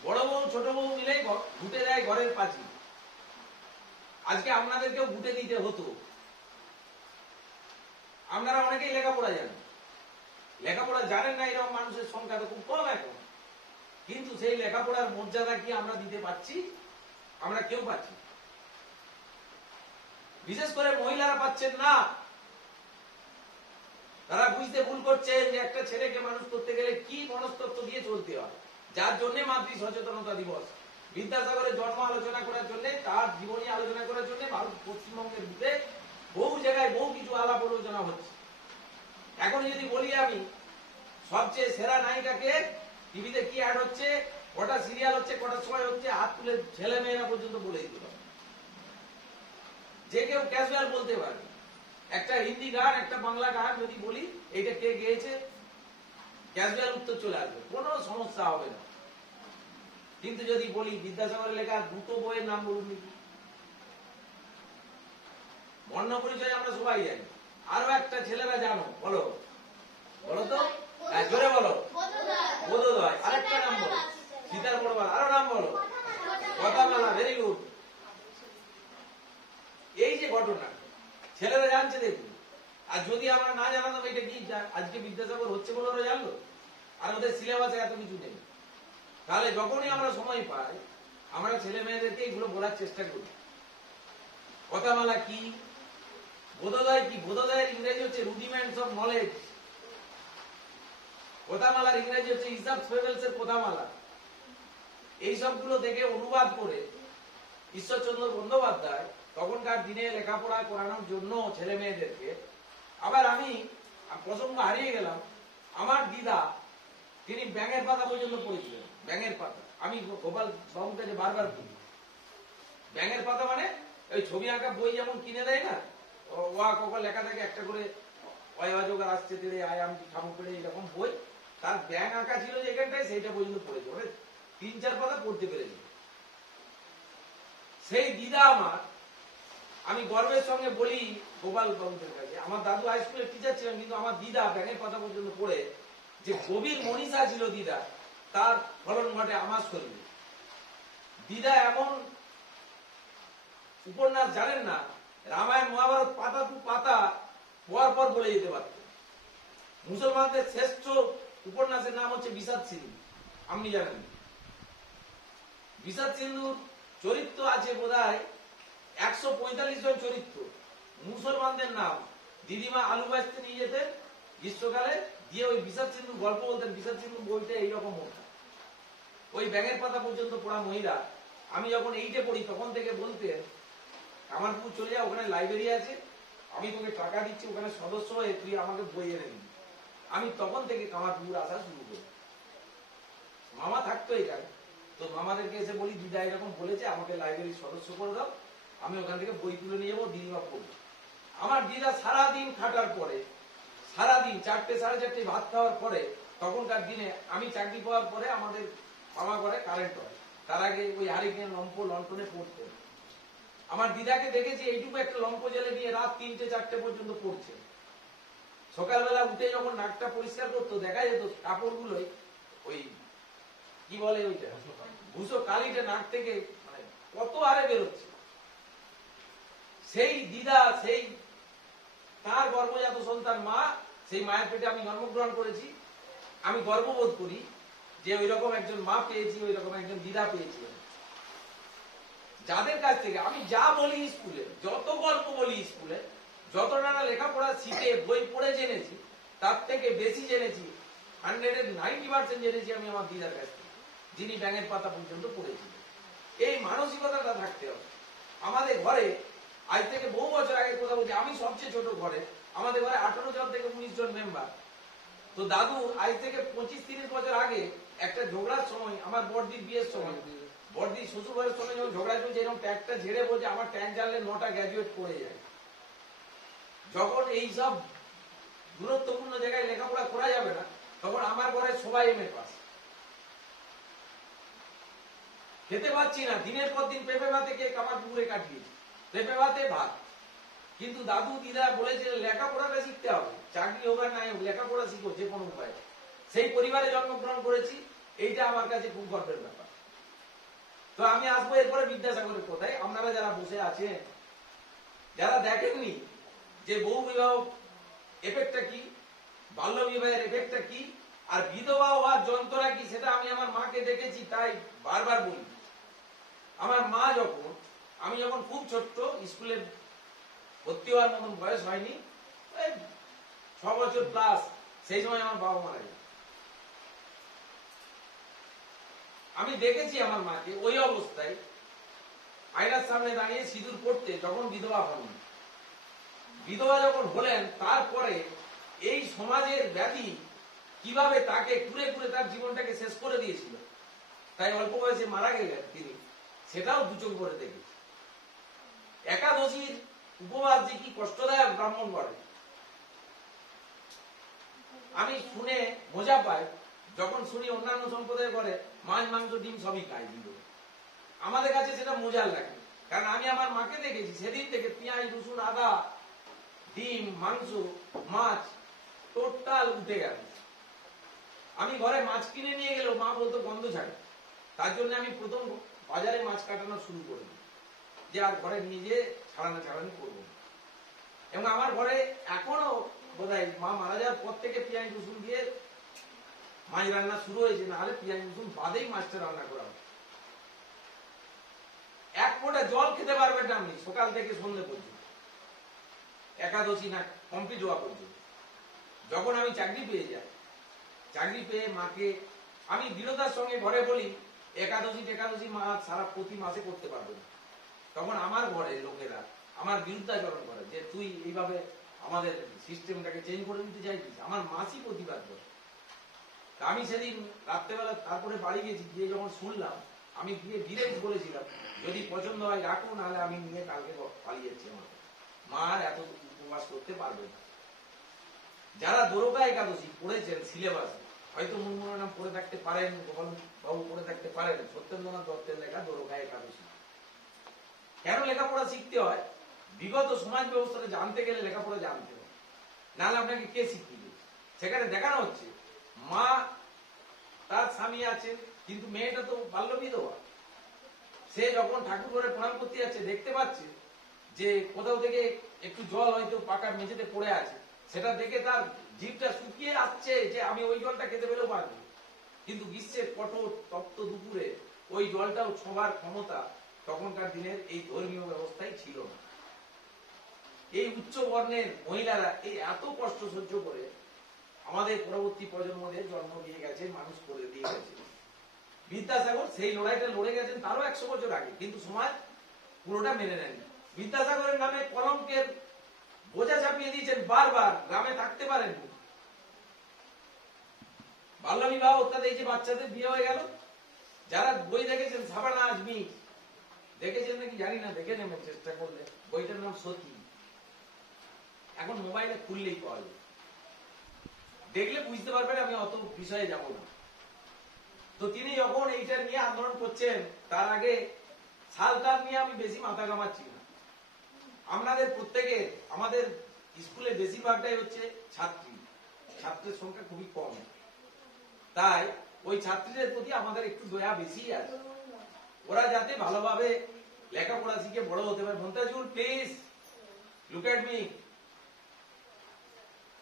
বড় বউ ছোট বউ মিলে ঘুটে দেয় ঘরের পাঁচিল। আজকে আপনাদেরকেও ঘুটে দিতে হতো। আপনারা অনেকেই লেখাপড়া জানেন, লেখাপড়া জানেন না এরকম মানুষের সংখ্যা তো খুব কম এখন। কিন্তু সেই লেখাপড়ার মর্যাদা কি আমরা দিতে পারছি? আমরা কেউ পাচ্ছি, বিশেষ করে মহিলারা পাচ্ছেন না। তারা বুঝতে ভুল করছেন যে একটা ছেলেকে মানুষ করতে গেলে কি মনস্তত্ব দিয়ে চলতে হয়, যার জন্য মাতৃ সচেতনতা দিবস। বিদ্যাসাগরের জন্ম আলোচনা করার জন্য, তার জীবনী আলোচনা করার জন্য ভারত পশ্চিমবঙ্গের বুকে বহু জায়গায় বহু কিছু আলাপ আলোচনা হচ্ছে। এখন যদি বলি আমি সবচেয়ে সেরা নায়িকাকে, টিভিতে কি অ্যাড হচ্ছে, কটা সিরিয়াল হচ্ছে, কটার সময় হচ্ছে, হাত তুলে ছেলে মেয়েরা পর্যন্ত বলে দিতে পারে। যে কেউ ক্যাজুয়াল বলতে পারে। একটা হিন্দি গান, একটা বাংলা গান যদি বলি এইটা কে গেয়েছে, ক্যাজুয়াল উত্তর চলে আসবে, কোনো সমস্যা হবে না। কিন্তু যদি বলি বিদ্যাসাগরের লেখা দুটো বইয়ের নাম বলুন দেখি। বর্ণ পরিচয় আমরা সবাই জানি, আরো একটা ছেলেরা জানো, বলো বলো তো, জোরে বলো। বোধোদয়, আরেকটা নাম বলো। সীতার পরমাল, আরো নাম বলো। কথামালা, ভেরি গুড। এই যে ঘটনা ছেলেরা জানছে দেখুন। আর যদি আমরা না জানাতাম এটা কি আজকে বিদ্যাসাগর হচ্ছে বলে ওরা জানলো, আর ওদের সিলেবাসে এত কিছু নেই। তাহলে যখনই আমরা সময় পাই আমরা ছেলে মেয়েদেরকে এগুলো বলার চেষ্টা করি। কথামালা কি, বোধোদয় কি, বোধোদয়ের ইংরেজি হচ্ছে রুডিমেন্টস অফ নলেজ। কথামালার ইংরেজি হচ্ছে ইসাব ফেবেলস এর কথামালা। এই সবগুলো দেখে অনুবাদ করে ঈশ্বরচন্দ্র বন্দ্যোপাধ্যায় তখনকার দিনে লেখাপড়া করানোর জন্য ছেলে মেয়েদেরকে, আবার আমি প্রসঙ্গ হারিয়ে গেলাম, আমার দিদা তিনি ব্যাঙের পাতা পর্যন্ত পড়েছিলেন। ব্যাঙের পাতা আমি গোপাল বাবুর কাছে বারবার বলি, ব্যাঙের পাতা মানে ওই ছবি আঁকা বই যেমন কিনে দেয় না, ওয়া কখন লেখা থাকে একটা করে, অয়োজগার আসছে তেড়ে আয়ামটি খামু পেড়ে, এরকম বই। তার ব্যাঙ আঁকা ছিল যেখানটায়, সেইটা পর্যন্ত পড়েছে, মানে 3-4 পাতা পড়তে পেরেছি। সেই দিদা আমার, আমি গর্বের সঙ্গে বলি গোপাল বাবুদের কাছে, আমার দাদু হাই স্কুলের টিচার ছিলেন, কিন্তু আমার দিদা ব্যাঙের পাতা পর্যন্ত পড়ে যে গভীর মনীষা ছিল দিদা, তার ফলন ঘটে আমার শরীরে। দিদা এমন উপন্যাস জানেন না, রামায়ণ মহাভারত পাতা টু পাতা পর পর বলে যেতে পারতেন। মুসলমানদের শ্রেষ্ঠ উপন্যাসের নাম হচ্ছে বিষাদ সিন্ধু, আপনি জানেন। বিষাদ সিন্ধুর চরিত্র আছে বোধহয় 145 জন চরিত্র। মুসলমানদের নাম দিদিমা আলু বাঁচতে নিয়ে যেতেন গ্রীষ্মকালে, দিয়ে ওই বিষাদ সিন্ধু গল্প বলতেন। বিষাদ সিন্ধু বইটা এইরকম হতো, ওই ব্যাঙের পাতা পর্যন্ত পড়া মহিলা। আমি যখন 8-এ পড়ি তখন থেকে বলতেন, কামারপুর চলে যা, ওখানে লাইব্রেরি আছে, আমি তোকে টাকা দিচ্ছি, ওখানে সদস্য হয়ে তুই আমাকে বই এনে দিবি। আমি তখন থেকে কামারপুর আসা শুরু করি। মামা থাকতো এখানে, তো মামাদেরকে এসে বলি দিদা এরকম বলেছে, আমাকে লাইব্রেরির সদস্য করে দাও, আমি ওখান থেকে বই তুলে নিয়ে যাবো, দিদিমা পড়বো। আমার দিদা সারাদিন খাটার পরে, সারাদিন 4টে-4:30 ভাত খাওয়ার পরে, তখনকার দিনে আমি চাকরি পাওয়ার পরে আমাদের মামা ঘরে কারেন্ট হয়, তার আগে ওই হারিকেন লম্প লন্ঠনে পড়তেন। আমার দিদাকে দেখেছি এইটুকু একটা লম্প জেলে নিয়ে রাত 3টে-4টে পর্যন্ত পড়ছে। সকালবেলা উঠে যখন নাকটা পরিষ্কার করতো, দেখা যেত কাপড়গুলোই ওই কি বলে ওইটা ভুসো কালিটা নাক থেকে মানে কত হারে বেরোচ্ছে। সেই দিদা, সেই তার গর্ভজাত সন্তান মা, সেই মায়ের পেটে আমি জন্মগ্রহণ করেছি। আমি গর্ববোধ করি যে ওই রকম একজন মা পেয়েছি, ওই রকম একজন দিদা পেয়েছি, যাদের কাছ থেকে আমি যা বলি স্কুলে, যত গল্প বলি স্কুলে, যত নানা লেখাপড়া শিখে বই পড়ে জেনেছি, তার থেকে বেশি জেনেছি, 100-এর 90% জেনেছি আমি আমার দিদার কাছ থেকে, যিনি ব্যাঙের পাতা পর্যন্ত পড়েছিলেন। এই মানসিকতাটা থাকতে হবে আমাদের ঘরে। আজ থেকে বহু বছর আগে কথা বলছি, আমি সবচেয়ে ছোট ঘরে, আমাদের ঘরে 18 জন থেকে 19 জন মেম্বার। তো দাদু আজ থেকে 25-30 বছর আগে একটা ঝগড়ার সময়, আমার বড়দির বিয়ের সময়, বড়দির শ্বশুর বাড়ির সঙ্গে যখন ঝগড়া চলছে, এরকম ট্যাগটা ঝেড়ে বলছে আমার ট্যাগ জানলে 9টা গ্র্যাজুয়েট পড়ে যায়। যখন এইসব গুরুত্বপূর্ণ জায়গায় লেখাপড়া করা যাবে না, তখন আমার ঘরে সবাই এমএ পাস। খেতে পাচ্ছি না, দিনের পর দিন পেঁপে ভাতে কে কামারপুকুরে কাটিয়েছে, পেঁপে ভাতে ভাত। কিন্তু দাদু দিদা বলেছে লেখাপড়াটা শিখতে হবে, চাকরি হোক আর নাই হোক, লেখাপড়া শিখো যে কোনো উপায়। সেই পরিবারে জন্মগ্রহণ করেছি, এইটা আমার কাছে খুব গর্বের ব্যাপার। তো আমি আসবো এরপরে বিদ্যাসাগরের কোথায়। আপনারা যারা বসে আছেন, যারা দেখেননি যে বহু বিবাহ এফেক্টটা কি, বাল্য বিবাহের এফেক্টটা কি, আর বিধবা হওয়ার যন্ত্রণা কি, সেটা আমি আমার মাকে দেখেছি, তাই বারবার বলি। আমার মা আমি যখন খুব ছোট্ট, স্কুলে ভর্তি হওয়ার মতন বয়স হয়নি, 6 বছর প্লাস, সেই সময় আমার বাবা মারা যায়। আমি দেখেছি আমার মাকে ওই অবস্থায় আয়নার সামনে দাঁড়িয়ে সিঁদুর পড়তে, যখন বিধবা হন। বিধবা যখন হলেন, তারপরে এই সমাজের ব্যাধি কিভাবে তাকে কুড়ে কুড়ে তার জীবনটাকে শেষ করে দিয়েছিল, তাই অল্প বয়সে মারা গেলেন তিনি, সেটাও 2 চোখ ভরে দেখেছি। একাদশীর উপবাস যে কি কষ্টদায়ক ব্রাহ্মণ করে, আমি শুনে মজা পাই যখন শুনি অন্যান্য সম্প্রদায় করে মাছ মাংস ডিম সবই খায়। আমাদের কাছে সেটা মজার লাগে, কারণ আমি আমার মাকে দেখেছি সেদিন থেকে পেঁয়াজ রসুন আদা ডিম মাংস মাছ টোটাল উঠে গেল। আমি ঘরে মাছ কিনে নিয়ে গেলেও মা বলতো গন্ধ ছাড়ে, তার জন্য আমি প্রথম বাজারে মাছ কাটানো শুরু করে দিই, যে আর ঘরে নিজে ছাড়ানি করবো। এবং আমার ঘরে এখনো বোধহয় মা মারা যাওয়ার পর থেকে পেঁয়াজ রসুন দিয়ে মাছ রান্না শুরু হয়েছে, নাহলে পেঁয়াজ রসুন বাদেই মাছটা রান্না করা হয়। এক ফোঁটা জল খেতে পারবেন না আপনি সকাল থেকে সন্ধ্যে পর্যন্ত, একাদশী না কমপ্লিট হওয়া পর্যন্ত। যখন আমি চাকরি পেয়ে যাই, চাকরি পেয়ে মাকে আমি দৃঢ়তার সঙ্গে ঘরে বলি একাদশী মা সারা প্রতি মাসে করতে পারবে না, তখন আমার ঘরে লোকেরা আমার বিরুদ্ধাচরণ করে যে তুই এইভাবে আমাদের সিস্টেমটাকে চেঞ্জ করে দিতে চাইছিস। আমার মাসই প্রতিবাদ করে। আমি সেদিন রাত্রেবেলা তারপরে বাড়ি গেছি, গিয়ে যখন শুনলাম আমি গিয়ে ডিরেক্ট বলেছিলাম যদি পছন্দ হয় রাখুন, নাহলে আমি নিয়ে কালকে পালিয়ে যাচ্ছি। আমার মা আর এত উপবাস করতে পারবে না। যারা দ্বারকা একাদশী পড়েছেন সিলেবাসে, হয়তো মুনমুনের নাম পড়ে থাকতে পারেন, গোপাল বাবু পড়ে থাকতে পারেন, সত্যেন্দ্রনাথ দত্তের লেখা দ্বারকা একাদশী। কেন লেখাপড়া শিখতে হয়? বিগত সমাজ ব্যবস্থাটা জানতে গেলে লেখাপড়া জানতে হয়, নাহলে আপনাকে কে শিখিয়ে দিচ্ছে? সেখানে দেখানো হচ্ছে মা তার স্বামী আছেন, কিন্তু মেয়েটা তো বাল্য বিধবা। সে যখন ঠাকুর ঘরে প্রণাম করতে যাচ্ছে দেখতে পাচ্ছে যে কোথাও থেকে একটু জল হয়তো পাকা মেঝেতে পড়ে আছে, সেটা দেখে তার জিভটা শুকিয়ে আসছে যে আমি ওই জলটা খেতে পেলেও পারবো। কিন্তু গ্রীষ্মের কঠোর তপ্ত দুপুরে ওই জলটাও ছোঁয়ার ক্ষমতা তখনকার দিনের এই ধর্মীয় ব্যবস্থায় ছিল না। এই উচ্চ বর্ণের মহিলারা এই এত কষ্ট সহ্য করে আমাদের পরবর্তী প্রজন্মদের জন্ম দিয়ে গেছে, মানুষ করে দিয়ে গেছে। বিদ্যাসাগর সেই লড়াইটা লড়ে গেছেন তারও 100 বছর আগে, কিন্তু সমাজ পুরোটা মেনে নেয়নি। বিদ্যাসাগরের নামে কলঙ্কের বোঝা চাপিয়ে দিয়েছেন বারবার, গ্রামে থাকতে পারেননি। বাল্য বিবাহ অর্থাৎ এই যে বাচ্চাদের বিয়ে হয়ে গেল, যারা বই দেখেছেন সাবানা আজমি, দেখেছেন নাকি জানি না, দেখে নেবেন চেষ্টা করলে, বইটার নাম সতী। এখন মোবাইলে খুললেই পাওয়া যায়, দেখলে বুঝতে পারবেন, আমি অত বিষয়ে যাব না। তো তিনি যখন এইটা নিয়ে আন্দোলন করছেন, তার আগে সালটার নিয়ে আমি বেশি মাথা ঘামাচ্ছি না। আপনাদের প্রত্যেকে, আমাদের স্কুলে বেশিরভাগটাই হচ্ছে ছাত্রী, ছাত্রের সংখ্যা খুবই কম, তাই ওই ছাত্রীদের প্রতি আমাদের একটু দয়া বেশি আছে। ওরা যাতে ভালোভাবে লেখাপড়া শিখে বড় হতে পারে। মন্তাজুল প্লিজ লুক এট মি,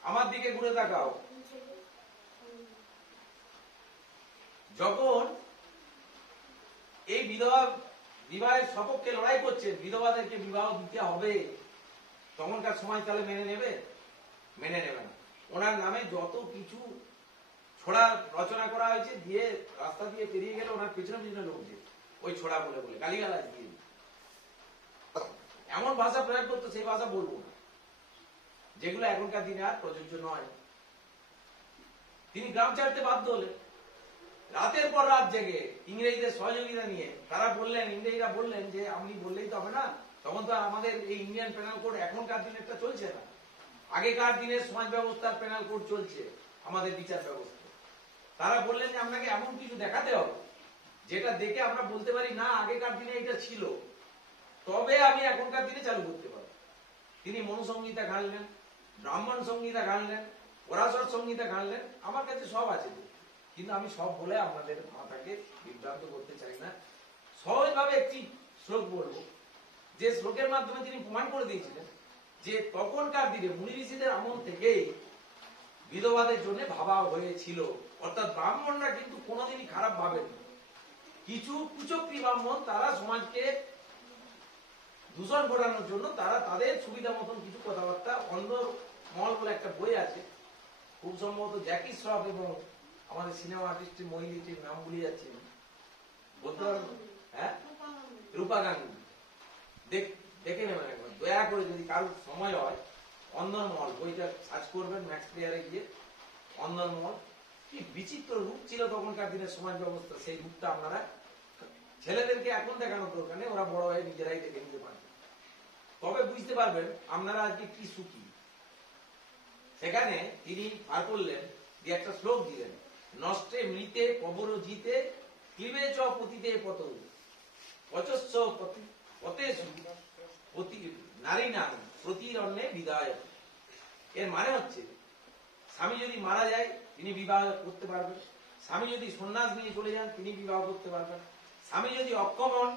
আমার দিকে ঘুরে তাকাও। যখন এই বিধবা বিবাহের সপক্ষে লড়াই করছে, বিধবাদেরকে বিবাহ দিতে হবে, তখনকার সময় তাহলে মেনে নেবে? মেনে নেবে না। ওনার নামে যত কিছু ছোড়া রচনা করা হয়েছে, দিয়ে রাস্তা দিয়ে পেরিয়ে গেলে ওনার পিছনে পিছনে লোক যে ওই ছোড়া বলে বলে গালিগালাজ দিয়ে এমন ভাষা প্রয়োগ করতো, সেই ভাষা বলবো না, যেগুলো এখনকার দিনে আর প্রযোজ্য নয়। তিনি গ্রাম ছাড়তে বাধ্য হলেন, রাতের পর রাত জেগে ইংরেজদের সহযোগিতা নিয়ে। তারা বললেন, ইংরেজরা বললেন যে আপনি বললেই তো হবে না, তখন তো আমাদের এই ইন্ডিয়ান পেনাল কোড এখনকার দিনেরটা চলছে না, আগেকার দিনের সমাজ ব্যবস্থার পেনাল কোড চলছে আমাদের বিচার ব্যবস্থা। তারা বললেন যে আপনাকে এমন কিছু দেখাতে হবে যেটা দেখে আমরা বলতে পারি না আগেকার দিনে এটা ছিল, তবে আমি এখনকার দিনে চালু করতে পারবো। তিনি মনুসংহিতা ঘাঁটলেন, ব্রাহ্মণ সংহিতা ঘাঁটলেন, পরাশর সংহিতা ঘাঁটলেন। আমার কাছে সব আছে, কিন্তু আমি সব বলে আপনাদের মাথাকে বিভ্রান্ত করতে চাই না। সহজভাবে একটি শ্লোক বলবো, যে শ্লোকের মাধ্যমে তিনি প্রমাণ করে দিয়েছিলেন যে তখনকার দিনে মুনি ঋষিদের আমল থেকেই বিধবাদের জন্য ভাবা হয়েছিল। অর্থাৎ ব্রাহ্মণরা কিন্তু কোনোদিনই খারাপ ভাবেন। কিছু কুচক্রী ব্রাহ্মণ, তারা সমাজকে দূষণ ঘটানোর জন্য তারা তাদের সুবিধা মতন কিছু কথাবার্তা, অন্ধমহল বলে একটা বই আছে, খুব সম্ভবত জ্যাকি শ্রফ এবং আমাদের সিনেমা আর্টিস্টের মহিলাটির নাম ভুলে যাচ্ছি, বলতে পারবো, হ্যাঁ, রূপা গাঙ্গুলি। দেখে নেবেন একবার দয়া করে, যদি কারোর সময় হয়। অন্ধমহল বইটা সার্চ করবেন ম্যাক্স প্লেয়ারে গিয়ে। অন্ধমহল কি বিচিত্র রূপ ছিল তখনকার দিনের সমাজ ব্যবস্থা, সেই রূপটা আপনারা ছেলেদেরকে এখন দেখানোর দরকার নেই, ওরা বড় হয়ে নিজেরাই দেখে নিতে পারে। তবে বুঝতে পারবেন আপনারা আজকে কি সুখী। সেখানে তিনি পার করলেন, দিয়ে একটা শ্লোক দিলেন, নষ্টে মৃতে কবর জিতে ক্লিবে চ পতিতে পত পচস্ব পতেষু নারী নাম প্রতিরণ্যে বিদায়। এর মানে হচ্ছে স্বামী যদি মারা যায় তিনি বিবাহ করতে পারবেন, স্বামী যদি সন্ন্যাস নিয়ে চলে যান তিনি বিবাহ করতে পারবেন, স্বামী যদি অক্ষম হন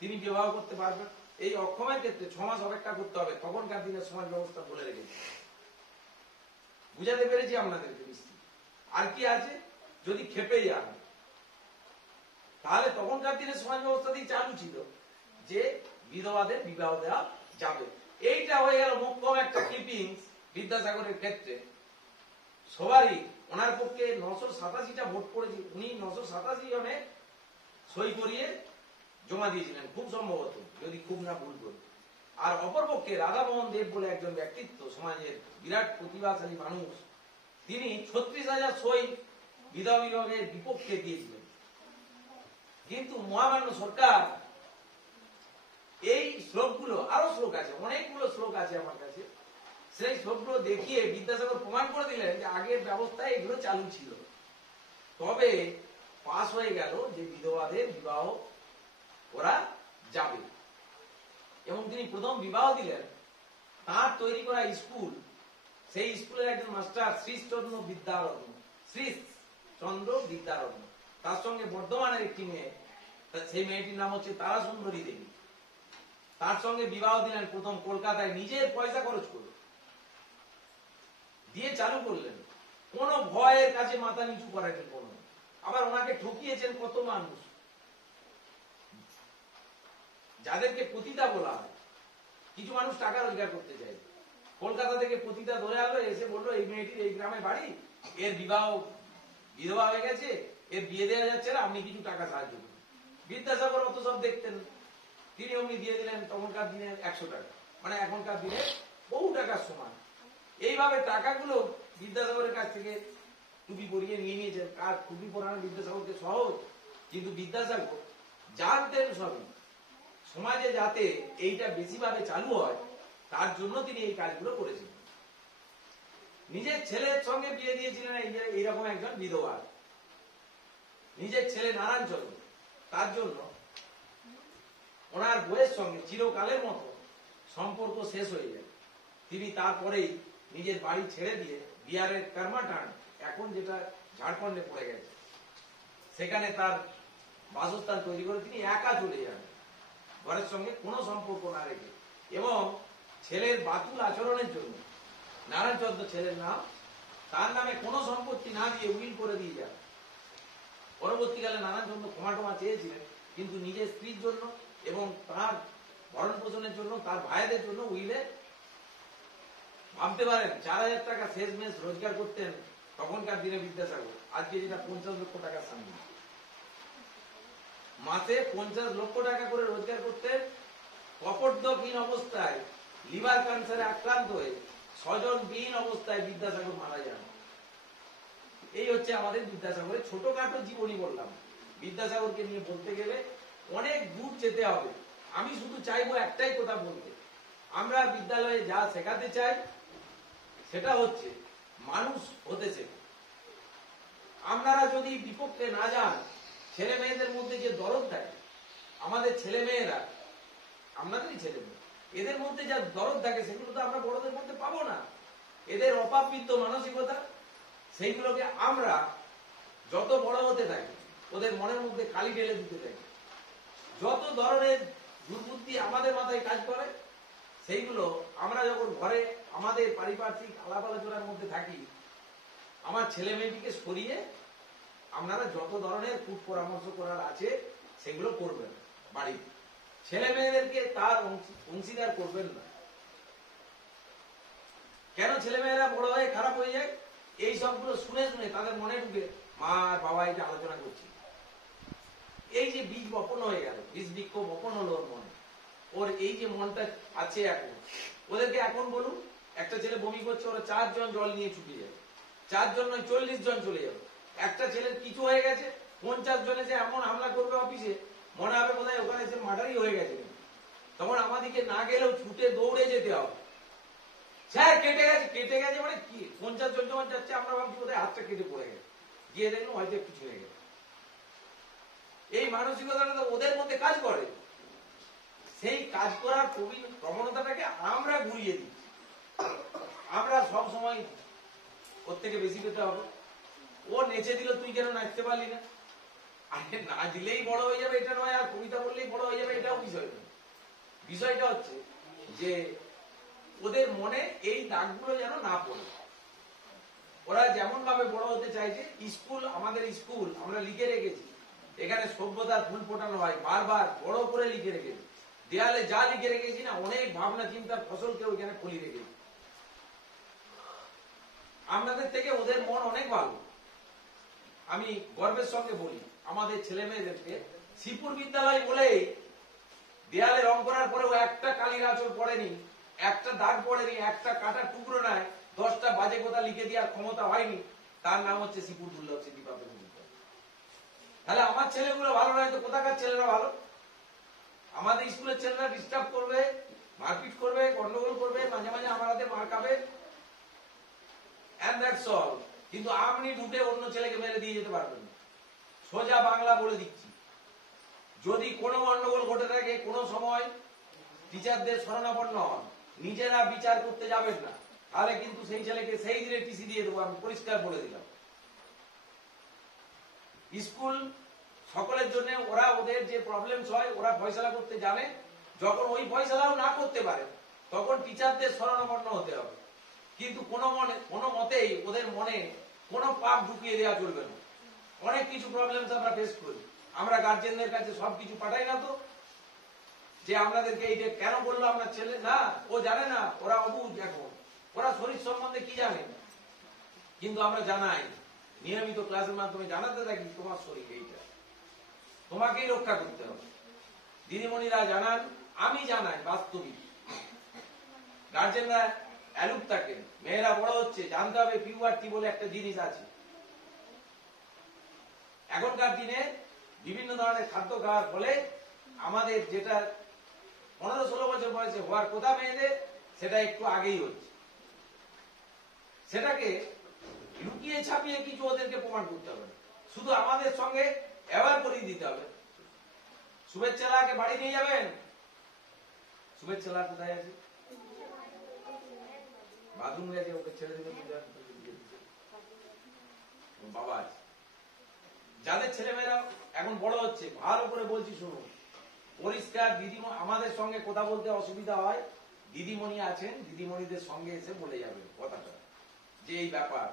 তিনি বিবাহ করতে পারবেন। এই অক্ষমের ক্ষেত্রে 6 মাস অপেক্ষা করতে হবে, তখনকার দিনের সমাজ ব্যবস্থা বলে রেখেছে। বুঝাতে পেরেছি আপনাদেরকে নিশ্চিত। আর কি আছে, যদি খেপে যান তাহলে তখনকার দিনের সমাজ ব্যবস্থাতেই চালু ছিল যে বিধবাদের বিবাহ দেওয়া যাবে। এইটা হয়ে গেল মোক্ষম একটা ক্লিপিংস বিদ্যাসাগরের ক্ষেত্রে। সবারই ওনার পক্ষে 987টা ভোট পড়েছে, উনি 987 জনে সই করিয়ে জমা দিয়েছিলেন খুব সম্ভবত, যদি খুব না ভুল করি। আর অপরপক্ষে রাধামোহন দেব বলে একজন ব্যক্তিত্ব, সমাজের বিরাট প্রতিভাশালী মানুষ, তিনি 36,000 সই বিধবা বিভাগের বিপক্ষে দিয়েছিলেন। কিন্তু মহামান্য সরকার এই শ্লোকগুলো, আরো শ্লোক আছে, অনেকগুলো শ্লোক আছে আমার কাছে, সেই শ্লোকগুলো দেখিয়ে বিদ্যাসাগর প্রমাণ করে দিলেন যে আগের ব্যবস্থায় এগুলো চালু ছিল। তবে পাস হয়ে গেল যে বিধবাদের বিবাহ করা যাবে, এবং তিনি প্রথম বিবাহ দিলেন তার তৈরি করা স্কুল, সেই স্কুলের একজন মাস্টার শ্রীচন্দ্র বিদ্যারত্ন, শ্রীচন্দ্র বিদ্যারত্ন, তার সঙ্গে বর্ধমানের একটি মেয়ে, সেই মেয়েটির নাম হচ্ছে তারা সুন্দরী দেবী, তার সঙ্গে বিবাহ দিলেন প্রথম কলকাতায় নিজের পয়সা খরচ করে, দিয়ে চালু করলেন। কোন ভয়ের কাছে মাথা নিচু করেনি কোনো। আবার ওনাকে ঠকিয়েছেন কত মানুষ, যাদেরকে পতিতা বলা হয়। কিছু মানুষ টাকা রোজগার করতে চায়, কলকাতা থেকে পতিতা ধরে আলো, এসে বললো এই মেয়েটির এই গ্রামে বাড়ি, এর বিধবা হয়ে গেছে, এর বিয়ে দেওয়া যাচ্ছে না, আপনি কিছু টাকা সাহায্য করুন। বিদ্যাসাগর অত সব দেখতেন, তিনি অমনি দিয়ে দিলেন তখনকার দিনে 100 টাকা, মানে এখনকার দিনে বহু টাকার সমান। এইভাবে টাকাগুলো বিদ্যাসাগরের কাছ থেকে টুপি পরিয়ে নিয়ে নিয়েছেন। আর টুপি পরানো বিদ্যাসাগরকে সহজ, কিন্তু বিদ্যাসাগর জানতেন সবই, সমাজে যাতে এইটা বেশিভাবে চালু হয় তার জন্য তিনি এই কাজগুলো করেছিলেন। নিজের ছেলের সঙ্গে বিয়ে দিয়েছিলেন এইরকম একজন বিধবা, নিজের ছেলে নারায়ণচন্দ্র, তার জন্য ওনার বইয়ের সঙ্গে চিরকালের মতো সম্পর্ক শেষ হয়ে যায়। তিনি তারপরেই নিজের বাড়ি ছেড়ে দিয়ে বিহারের কারমাটান, এখন যেটা ঝাড়খণ্ডে পড়ে গেছে, সেখানে তার বাসস্থান তৈরি করে তিনি একা চলে যান, ঘরের সঙ্গে কোনো সম্পর্ক না রেখে। এবং ছেলের বাতুল আচরণের জন্য, নারায়ণচন্দ্র ছেলের নাম, তার নামে কোনো সম্পত্তি না দিয়ে উইল করে দিয়ে যান। পরবর্তীকালে নারায়ণচন্দ্র ক্ষমা টমা চেয়েছিলেন, কিন্তু নিজের স্ত্রীর জন্য এবং তার ভরণ পোষণের জন্য, তার ভাইদের জন্য উইলে, ভাবতে পারেন 4,000 টাকা শেষ মেশ রোজগার করতেন তখনকার দিনে বিদ্যাসাগর, আজকে যেটা 50 লক্ষ টাকার সামনে। মাসে 50 লক্ষ টাকা করে রোজগার করতেন। কপর্দকহীন অবস্থায় লিভার ক্যান্সারে আক্রান্ত হয়ে স্বজনবিহীন অবস্থায় বিদ্যাসাগর মারা যান। এই হচ্ছে আমাদের বিদ্যাসাগরের ছোটখাটো জীবনী বললাম। বিদ্যাসাগরকে নিয়ে বলতে গেলে অনেক দূর যেতে হবে। আমি শুধু চাইবো একটাই কথা বলতে, আমরা বিদ্যালয়ে যা শেখাতে চাই সেটা হচ্ছে মানুষ হতে শেখে। আপনারা যদি বিপক্ষে না যান, ছেলে মেয়েদের মধ্যে যে দরদ থাকে, আমাদের ছেলে মেয়েরা, আপনাদেরই ছেলে মেয়ে, এদের মধ্যে যা দরদ থাকে সেগুলো তো আমরা বড়দের মধ্যে পাবো না। এদের অপাবৃত্ত মানসিকতা, সেইগুলোকে আমরা যত বড় হতে থাকি ওদের মনের মধ্যে কালি ঢেলে দিতে থাকি। যত ধরনের দুর্বুদ্ধি আমাদের মাথায় কাজ করে, সেইগুলো আমরা যখন ঘরে আমাদের পারিপার্শ্বিক আলাপ আলোচনার মধ্যে থাকি, আমার ছেলে মেয়েটিকে সরিয়ে আপনারা যত ধরনের কুট পরামর্শ করার আছে সেগুলো করবেন বাড়িতে। ছেলে মেয়েদেরকে তার অংশীদার করবেন না। কেন ছেলে মেয়েরা বড় হয়ে খারাপ হয়ে যায়? এই সবগুলো শুনে শুনে তাদের মনে ঢুকে মা আর বাবা এটা আলোচনা করছি। এই যে বীজ বপন হয়ে গেল, বীজ বৃক্ষ বপন হলো ওর মনে, ওর এই যে মনটা আছে এখন, ওদেরকে এখন বলুন একটা ছেলে বমি করছে, ওরা 4 জন জল নিয়ে ছুটে যাবে, 4 জন নয় 40 জন চলে যাবে। একটা ছেলের কিছু হয়ে গেছে, 50 জনে যে এমন হামলা করবে অফিসে, মনে হবে বোধহয় ওখানে সে মার্ডারই হয়ে গেছে। তখন আমার আমাদিকে না গেলেও ছুটে দৌড়ে যেতে হবে। স্যার কেটে গেছে মানে কি 50 জন যখন যাচ্ছে আমরা ভাবছি বোধহয় হাতটা কেটে পড়ে গেছে, গিয়ে দেখলাম হয়তো একটু ছুঁয়ে গেছে। এই মানসিকতাটা তো ওদের মধ্যে কাজ করে। সেই কাজ করার প্রবণতাটাকে আমরা ঘুরিয়ে দিই। আমরা সব সময় ওর থেকে বেশি পেতে হবে। ও নেচে দিল, তুই কেন নাচতে পারলি না? আরে না দিলেই বড় হয়ে যাবে এটা নয়, আর কবিতা বললেই বড় হয়ে যাবে এটাও বিষয় নয়। বিষয়টা হচ্ছে যে ওদের মনে এই দাগগুলো যেন না পড়ে। ওরা যেমন ভাবে বড় হতে চাইছে, স্কুল আমাদের স্কুল আমরা লিখে রেখেছি, এখানে সভ্যতার ফুল ফোটানো হয়, বারবার বড় করে লিখে রেখেছি। দেয়ালে যা লিখে রেখেছি না, অনেক ভাবনা চিন্তার ফসলকে ওইখানে ফলি রেখেছি। আমাদের থেকে ওদের মন অনেক ভালো। আমি গর্বের সঙ্গে বলি, আমাদের ছেলে মেয়েদেরকে শ্রীপুর বিদ্যালয় বলেই দেয়ালে রং করার পরেও একটা কালির আঁচড় পড়েনি, একটা দাগ পড়েনি, একটা কাটা টুকরো নাই, 10টা বাজে কথা লিখে দেওয়ার ক্ষমতা হয়নি, তার নাম হচ্ছে শ্রীপুর দুর্লভ স্মৃতি প্রাথমিক বিদ্যালয়। তাহলে আমার ছেলেগুলো ভালো নয় তো কোথাকার ছেলেরা ভালো? আমাদের স্কুলের ছেলেরা ডিস্টার্ব করবে, মারপিট করবে, গন্ডগোল করবে, মাঝে মাঝে আমার হাতে মার খাবে, and that's all। কিন্তু আপনি ঢুকে অন্য ছেলেকে মেরে দিয়ে যেতে পারবেন না। সোজা বাংলা বলে দিচ্ছি, যদি কোনো গন্ডগোল ঘটে থাকে কোনো সময় টিচারদের শরণাপন্ন হন, নিজেরা বিচার করতে যাবেন না, তাহলে কিন্তু সেই ছেলেকে সেই দিনে টিসি দিয়ে দেবো, আমি পরিষ্কার বলে দিলাম। স্কুল সকলের জন্য, ওরা ওদের যে প্রবলেমস হয় ওরা ফয়সালা করতে জানে। যখন ওই ফয়সালাও না করতে পারে তখন টিচারদের শরণাপন্ন হতে হবে। কিন্তু কোনো মতেই ওদের মনে কোনো পাপ ঢুকিয়ে দেওয়া চলবে না। অনেক কিছু প্রবলেমস আমরা ফেস করি, আমরা গার্জেনদের কাছে সবকিছু পাঠাই না তো, যে আমাদেরকে এইটা কেন বললো আপনার ছেলে, না ও জানে না, ওরা অবুঝ, এখন ওরা শরীর সম্বন্ধে কি জানে। কিন্তু আমরা জানাই, নিয়মিত ক্লাসের মাধ্যমে জানাতে থাকি, তোমার শরীর এইটা, তোমাকেই রক্ষা করতে হবে। দিদিমণিরা জানান, আমি জানাই, বাস্তবিক গার্জেনরা অ্যালুপ থাকেন। মেয়েরা বড় হচ্ছে, জানতে হবে পিউবার্টি বলে একটা জিনিস আছে। এখনকার দিনে বিভিন্ন ধরনের খাদ্য খাওয়ার ফলে আমাদের যেটা 15-16 বছর বয়সে হওয়ার কথা মেয়েদের, সেটা একটু আগেই হচ্ছে। সেটাকে লুকিয়ে ছাপিয়ে কিছু ওদেরকে প্রমাণ করতে হবে, শুধু আমাদের সঙ্গে অ্যাওয়ার করিয়ে দিতে হবে। শুভেচ্ছালাকে বাড়ি নিয়ে যাবেন, শুভেচ্ছালা কোথায় আছে? বাথরুম গেছে, ওকে ছেড়ে দিলে বাবা আছে। যাদের ছেলেমেয়েরা এখন বড় হচ্ছে, ভালো করে বলছি শুনুন, পরিষ্কার দিদিমণি, আমাদের সঙ্গে কথা বলতে অসুবিধা হয়, দিদিমণি আছেন, দিদিমণিদের সঙ্গে এসে বলে যাবে কথাটা, যে এই ব্যাপার,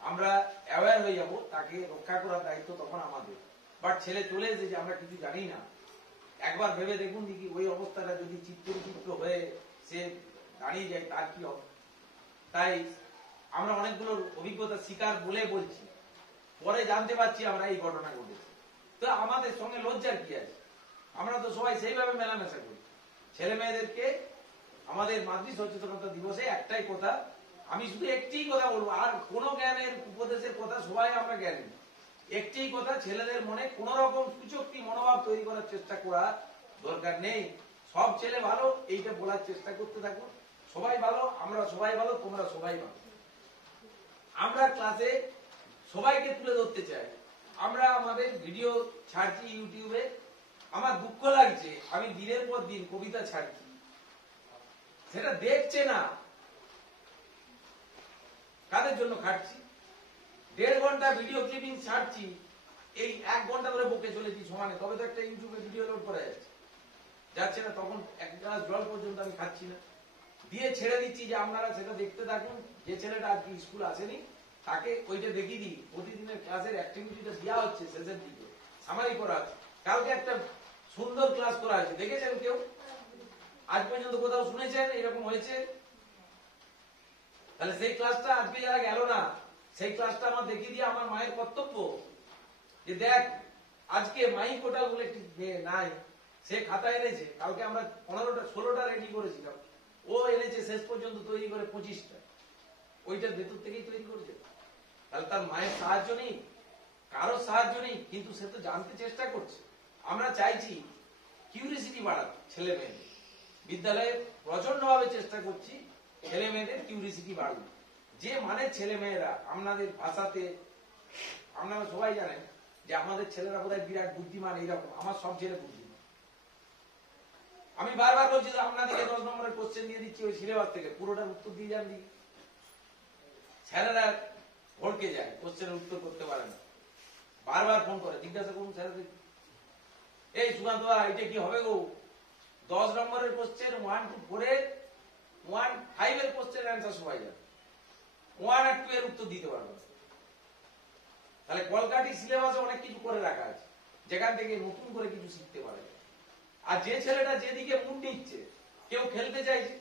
আমরা অ্যাওয়ার হয়ে যাব, তাকে রক্ষা করার দায়িত্ব তখন আমাদের। বাট ছেলে চলে এসেছে, আমরা কিছু জানি না, একবার ভেবে দেখুন দেখি ওই অবস্থাটা যদি চিত্র হয়ে সে দাঁড়িয়ে যায়, তার কি হবে। তাই আমরা অনেকগুলো অভিজ্ঞতার শিকার বলে বলছি, পরে জানতে পারছি আমরা এই ঘটনা ঘটেছে। তো আমাদের সঙ্গে লজ্জার কি আছে? আমরা তো সবাই সেইভাবে মেলামেশা করি। ছেলে মেয়েদেরকে আমাদের মাতৃ সচেতনতা দিবসে একটাই কথা, আমি শুধু একটি কথা বলবো, আর কোন জ্ঞানের উপদেশের কথা সবাই আমরা জ্ঞানী, একটি কথা, ছেলেদের মনে কোন রকম কুচক্তি মনোভাব তৈরি করার চেষ্টা করা দরকার নেই। সব ছেলে ভালো, এইটা বলার চেষ্টা করতে থাকুন। সবাই ভালো, আমরা সবাই ভালো, তোমরা সবাই ভালো। আমরা ক্লাসে সবাইকে তুলে ধরতে চাই। আমরা আমাদের ভিডিও ছাড়ছি ইউটিউবে, আমার দুঃখ লাগছে, আমি দিনের পর দিন কবিতা ছাড়ছি, সেটা দেখছে না। কাদের জন্য খাটছি? 1.5 ঘন্টা ভিডিও ক্লিপিং ছাড়ছি, এই 1 ঘন্টা ধরে বকে চলেছি সমানে, তবে তো একটা ইউটিউবে ভিডিও লোড করা যাচ্ছে না। তখন 1 গ্লাস জল পর্যন্ত আমি খাচ্ছি না, দিয়ে ছেড়ে দিচ্ছি যে আপনারা সেটা দেখতে থাকুন। যে ছেলেটা আজকে স্কুল আসেনি তাকে ওইটা দেখিয়ে দিই, প্রতিদিনের ক্লাসের অ্যাক্টিভিটিটা দেওয়া হচ্ছে, শেষের দিকে সামারি করা আছে। কালকে একটা সুন্দর ক্লাস করা আছে, দেখেছেন কেউ? আজ পর্যন্ত কোথাও শুনেছেন এরকম হয়েছে? তাহলে সেই ক্লাসটা আজকে যারা গেল না, সেই ক্লাসটা আমার দেখিয়ে দিয়ে আমার মায়ের কর্তব্য যে দেখ, আজকে মাই কোটাল বলে একটি নাই, সে খাতা এনেছে, কালকে আমরা 16টা রেডি করেছিলাম, ও এনেছে শেষ পর্যন্ত তৈরি করে 25টা, ওইটার ভেতর থেকেই তৈরি করেছে। তাহলে তার মায়ের সাহায্য নেই, কারো সাহায্য নেই, কিন্তু সে তো জানতে চেষ্টা করছে। আমরা চাইছি কিউরিসিটি বাড়াতে ছেলে মেয়েদের, বিদ্যালয়ে প্রচন্ডভাবে চেষ্টা করছি ছেলে মেয়েদের কিউরিসিটি বাড়বে। যে মানে ছেলে মেয়েরা আপনাদের ভাষাতে, আপনারা সবাই জানেন যে আমাদের ছেলেরা বোধহয় বিরাট বুদ্ধিমান, এইরকম। আমার সব ছেলে বুদ্ধিমান। আমি বারবার বলছি যে আপনাদেরকে 10 নম্বরের কোশ্চেন দিয়ে দিচ্ছি ওই সিলেবাস থেকে, পুরোটার উত্তর দিয়ে যান দিই। ছেলেরা ভড়কে যায়, কোশ্চেনের উত্তর করতে পারে না, বারবার ফোন করে জিজ্ঞাসা করুন স্যারদের, এই সুকান্ত দা এটা কি হবে গো? 10 নম্বরের কোশ্চেন 1 to 4 এর 1 5 এর কোশ্চেন অ্যান্সার সবাই জানে, 1 আর 2 এর উত্তর দিতে পারবে না। তাহলে কলকাতা সিলেবাসে অনেক কিছু করে রাখা আছে যেখান থেকে নতুন করে কিছু শিখতে পারে। আর যে ছেলেটা যেদিকে মুড নিচ্ছে, কেউ খেলতে চাইছে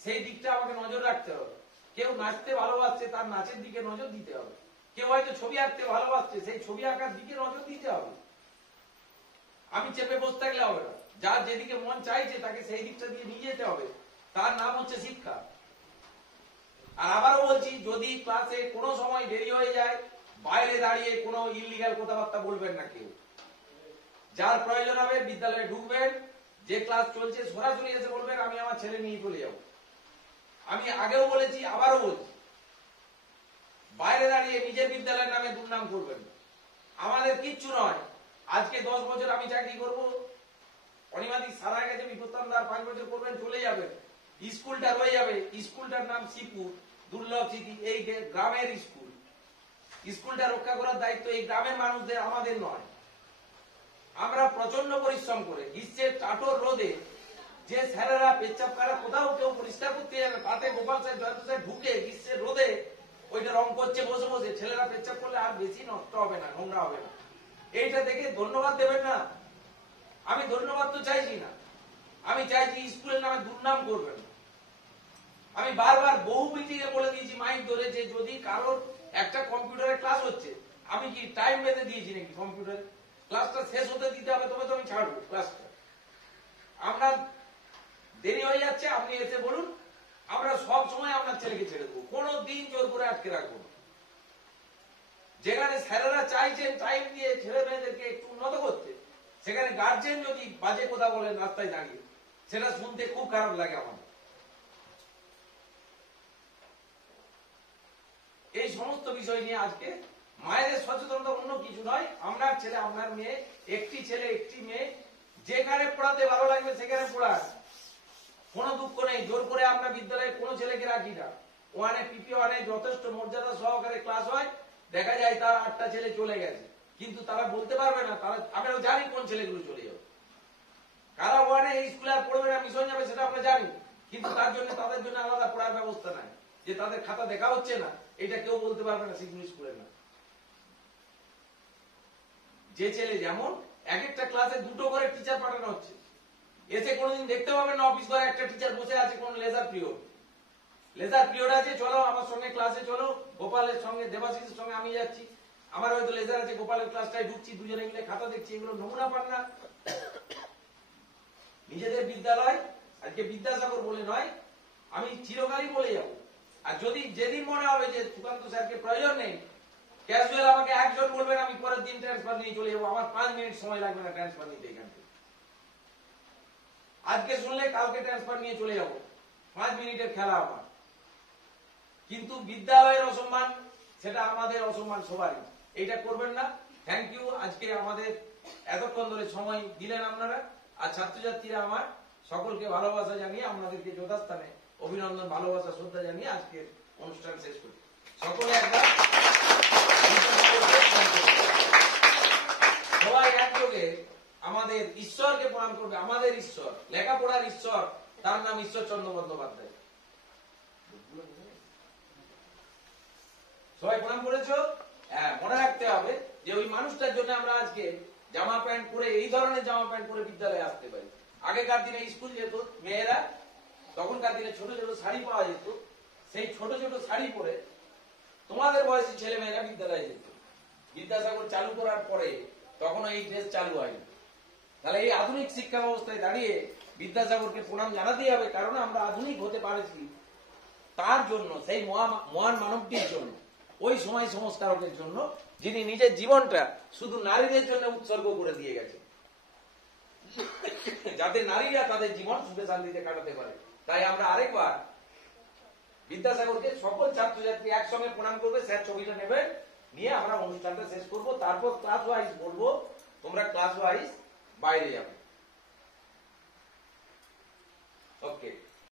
সেই দিকটা আমাকে নজর রাখতে হবে, কেউ নাচতে ভালোবাসছে তার নাচের দিকে নজর দিতে হবে, কেউ হয়তো ছবি আঁকতে ভালোবাসছে সেই ছবি আঁকার দিকে নজর দিতে হবে। আমি চেপে বসে থাকলে হবে না, যার যেদিকে মন চাইছে তাকে সেই দিকটা দিয়ে নিয়ে যেতে হবে, তার নাম হচ্ছে শিক্ষা। আর আবারও বলছি, যদি ক্লাসে কোনো সময় দেরি হয়ে যায়, বাইরে দাঁড়িয়ে কোনো ইলিগাল কথাবার্তা বলবেন না কেউ। যার প্রয়োজন হবে বিদ্যালয়ে ঢুকবেন, যে ক্লাস চলছে সরাসরি এসে বলবেন আমি আমার ছেলে নিয়ে চলে যাব। আমি আগেও বলেছি, আবারও বলছি, বাইরে দাঁড়িয়ে নিজের বিদ্যালয়ের নামে দুর্নাম করবেন। আমাদের কিচ্ছু নয়, আজকে 10 বছর আমি চাকরি করব, অনিমাদিক সারা গেছে, বিপত্তামদার 5 বছর করবেন, চলে যাবেন, স্কুলটা রয়ে যাবে। স্কুলটার নাম শ্রীপুর দুর্লভ স্মৃতি, এই গ্রামের স্কুল। স্কুলটা রক্ষা করার দায়িত্ব এই গ্রামের মানুষদের, আমাদের নয়। আমরা প্রচন্ড পরিশ্রম করে গ্রীষ্মের কাঠোর রোদে যে স্যারেরা পেচ্ছাপ করা কোথাও কেউ পরিষ্কার করতে যাবে, তাতে গোপাল সাহেব জয়ন্ত সাহেব ঢুকে গ্রীষ্মের রোদে ওইটা রং করছে বসে বসে, ছেলেরা পেচ্ছাপ করলে আর বেশি নষ্ট হবে না, নোংরা হবে না। এইটা দেখে ধন্যবাদ দেবেন না। আমি ধন্যবাদ তো চাইছি না, আমি চাইছি স্কুলের নামে দুর্নাম করবেন। আমি বারবার বহু মিটিংয়ে বলে দিয়েছি মাইক ধরে, যে যদি কারোর একটা কম্পিউটারের ক্লাস হচ্ছে, আমি কি টাইম বেঁধে দিয়েছি নাকি? কম্পিউটারে ক্লাসটা শেষ হতে দিতে হবে, তবে তো আমি ছাড়বো ক্লাসটা। আমরা দেরি হয়ে যাচ্ছে, আপনি এসে বলুন, আমরা সব সময় আপনার ছেলেকে ছেড়ে দেবো, কোনো দিন জোর করে আটকে রাখবো। যেখানে স্যারেরা চাইছেন টাইম দিয়ে ছেলে মেয়েদেরকে একটু উন্নত করতে, সেখানে গার্জেন যদি বাজে কথা বলেন রাস্তায় দাঁড়িয়ে, সেটা শুনতে খুব খারাপ লাগে আমাদের। এই সমস্ত বিষয় নিয়ে আজকে মায়েদের সচেতনতা, অন্য কিছু নয়। আপনার ছেলে আপনার মেয়ে, একটি ছেলে একটি মেয়ে, যেখানে পড়াতে ভালো লাগবে সেখানে পড়ান, কোনো দুঃখ নেই। জোর করে আমরা বিদ্যালয়ে কোনো ছেলেকে রাখি না। ওয়ানে পিপি ওয়ানে যথেষ্ট মর্যাদা সহকারে ক্লাস হয়, দেখা যায় তার 8টা ছেলে চলে গেছে, কিন্তু তারা বলতে পারবে না, তারা, আমরা জানি কোন ছেলেগুলো চলে যাবে, কারা ওয়ানে এই স্কুলে আর পড়বে না, মিশন যাবে, সেটা আমরা জানি, কিন্তু তার জন্য তাদের জন্য আলাদা পড়ার ব্যবস্থা নাই। যে তাদের খাতা দেখা হচ্ছে না, এটা কেউ বলতে পারবে না শিশু স্কুলে না। যে ছেলে যেমন, এক একটা ক্লাসে 2টো করে টিচার পাঠানো হচ্ছে, এসে কোনোদিন দেখতে পাবেন না অফিস ঘরে একটা টিচার বসে আছে কোন লেজার পিরিয়ড। লেজার পিরিয়ড আছে, চলো আমার সঙ্গে ক্লাসে চলো, গোপালের সঙ্গে দেবাশিসের সঙ্গে আমি যাচ্ছি, আমার হয়তো লেজার আছে, গোপালের ক্লাসটায় ঢুকছি, দুজনে মিলে খাতা দেখছি, এগুলো নমুনা পান না। নিজেদের বিদ্যালয়, আজকে বিদ্যাসাগর বলে নয়, আমি চিরকালই বলে যাব। আর যদি যেদিন মনে হবে যে সুকান্ত স্যারকে প্রয়োজন নেই, ক্যাজুয়াল আমাকে একজন বলবেন, আমি পরের দিন ট্রান্সফার নিয়ে চলে যাবো, আমার 5 মিনিট সময় লাগবে না ট্রান্সফার নিতে। এখান থেকে আজকে শুনলে কালকে ট্রান্সফার নিয়ে চলে যাবো, 5 মিনিটের খেলা আমার। কিন্তু বিদ্যালয়ের অসম্মান, সেটা আমাদের অসম্মান সবারই, এইটা করবেন না। থ্যাংক ইউ, আজকে আমাদের এতক্ষণ ধরে সময় দিলেন আপনারা। আর ছাত্রছাত্রীরা আমার সকলকে ভালোবাসা জানিয়ে, আপনাদেরকে যথাস্থানে অভিনন্দন, ভালোবাসা, শ্রদ্ধা জানিয়ে আজকের অনুষ্ঠান শেষ করি। সকলে একবার সবাই একযোগে আমাদের ঈশ্বরকে প্রণাম করবে। আমাদের ঈশ্বর, লেখাপড়ার ঈশ্বর, তার নাম ঈশ্বরচন্দ্র বন্দ্যোপাধ্যায়। সবাই প্রণাম করেছো? হ্যাঁ, মনে রাখতে হবে যে ওই মানুষটার জন্য আমরা আজকে জামা প্যান্ট পরে, এই ধরনের জামা প্যান্ট পরে বিদ্যালয়ে আসতে পারি। আগেকার দিনে স্কুল যেত মেয়েরা, তখনকার দিনে ছোট ছোট শাড়ি পাওয়া যেত, সেই ছোট ছোট শাড়ি পরে তোমাদের বয়সী ছেলে মেয়েরা বিদ্যালয়ে যেত। বিদ্যাসাগর চালু করার পরে তখন এই ড্রেস চালু হয়নি। তাহলে এই আধুনিক শিক্ষা ব্যবস্থায় দাঁড়িয়ে বিদ্যাসাগরকে প্রণাম জানাতেই হবে, কারণ আমরা আধুনিক হতে পারছি তার জন্য, সেই মহান মানবটির জন্য, ওই সময় সংস্কারকের জন্য, যিনি নিজের জীবনটা শুধু নারীদের জন্য উৎসর্গ করে দিয়ে গেছে। যাতে নারীরা তাদের জীবন সুখে শান্তিতে কাটাতে পারে। তাই আমরা আরেকবার বিদ্যাসাগরকে সকল ছাত্রছাত্রী একসঙ্গে প্রণাম করবে, স্যার ছবিটা নেবেন, নিয়ে আমরা অনুষ্ঠানটা শেষ করব। তারপর ক্লাস ওয়াইজ বলবো, তোমরা ক্লাস ওয়াইজ বাইরে যাবে। ওকে।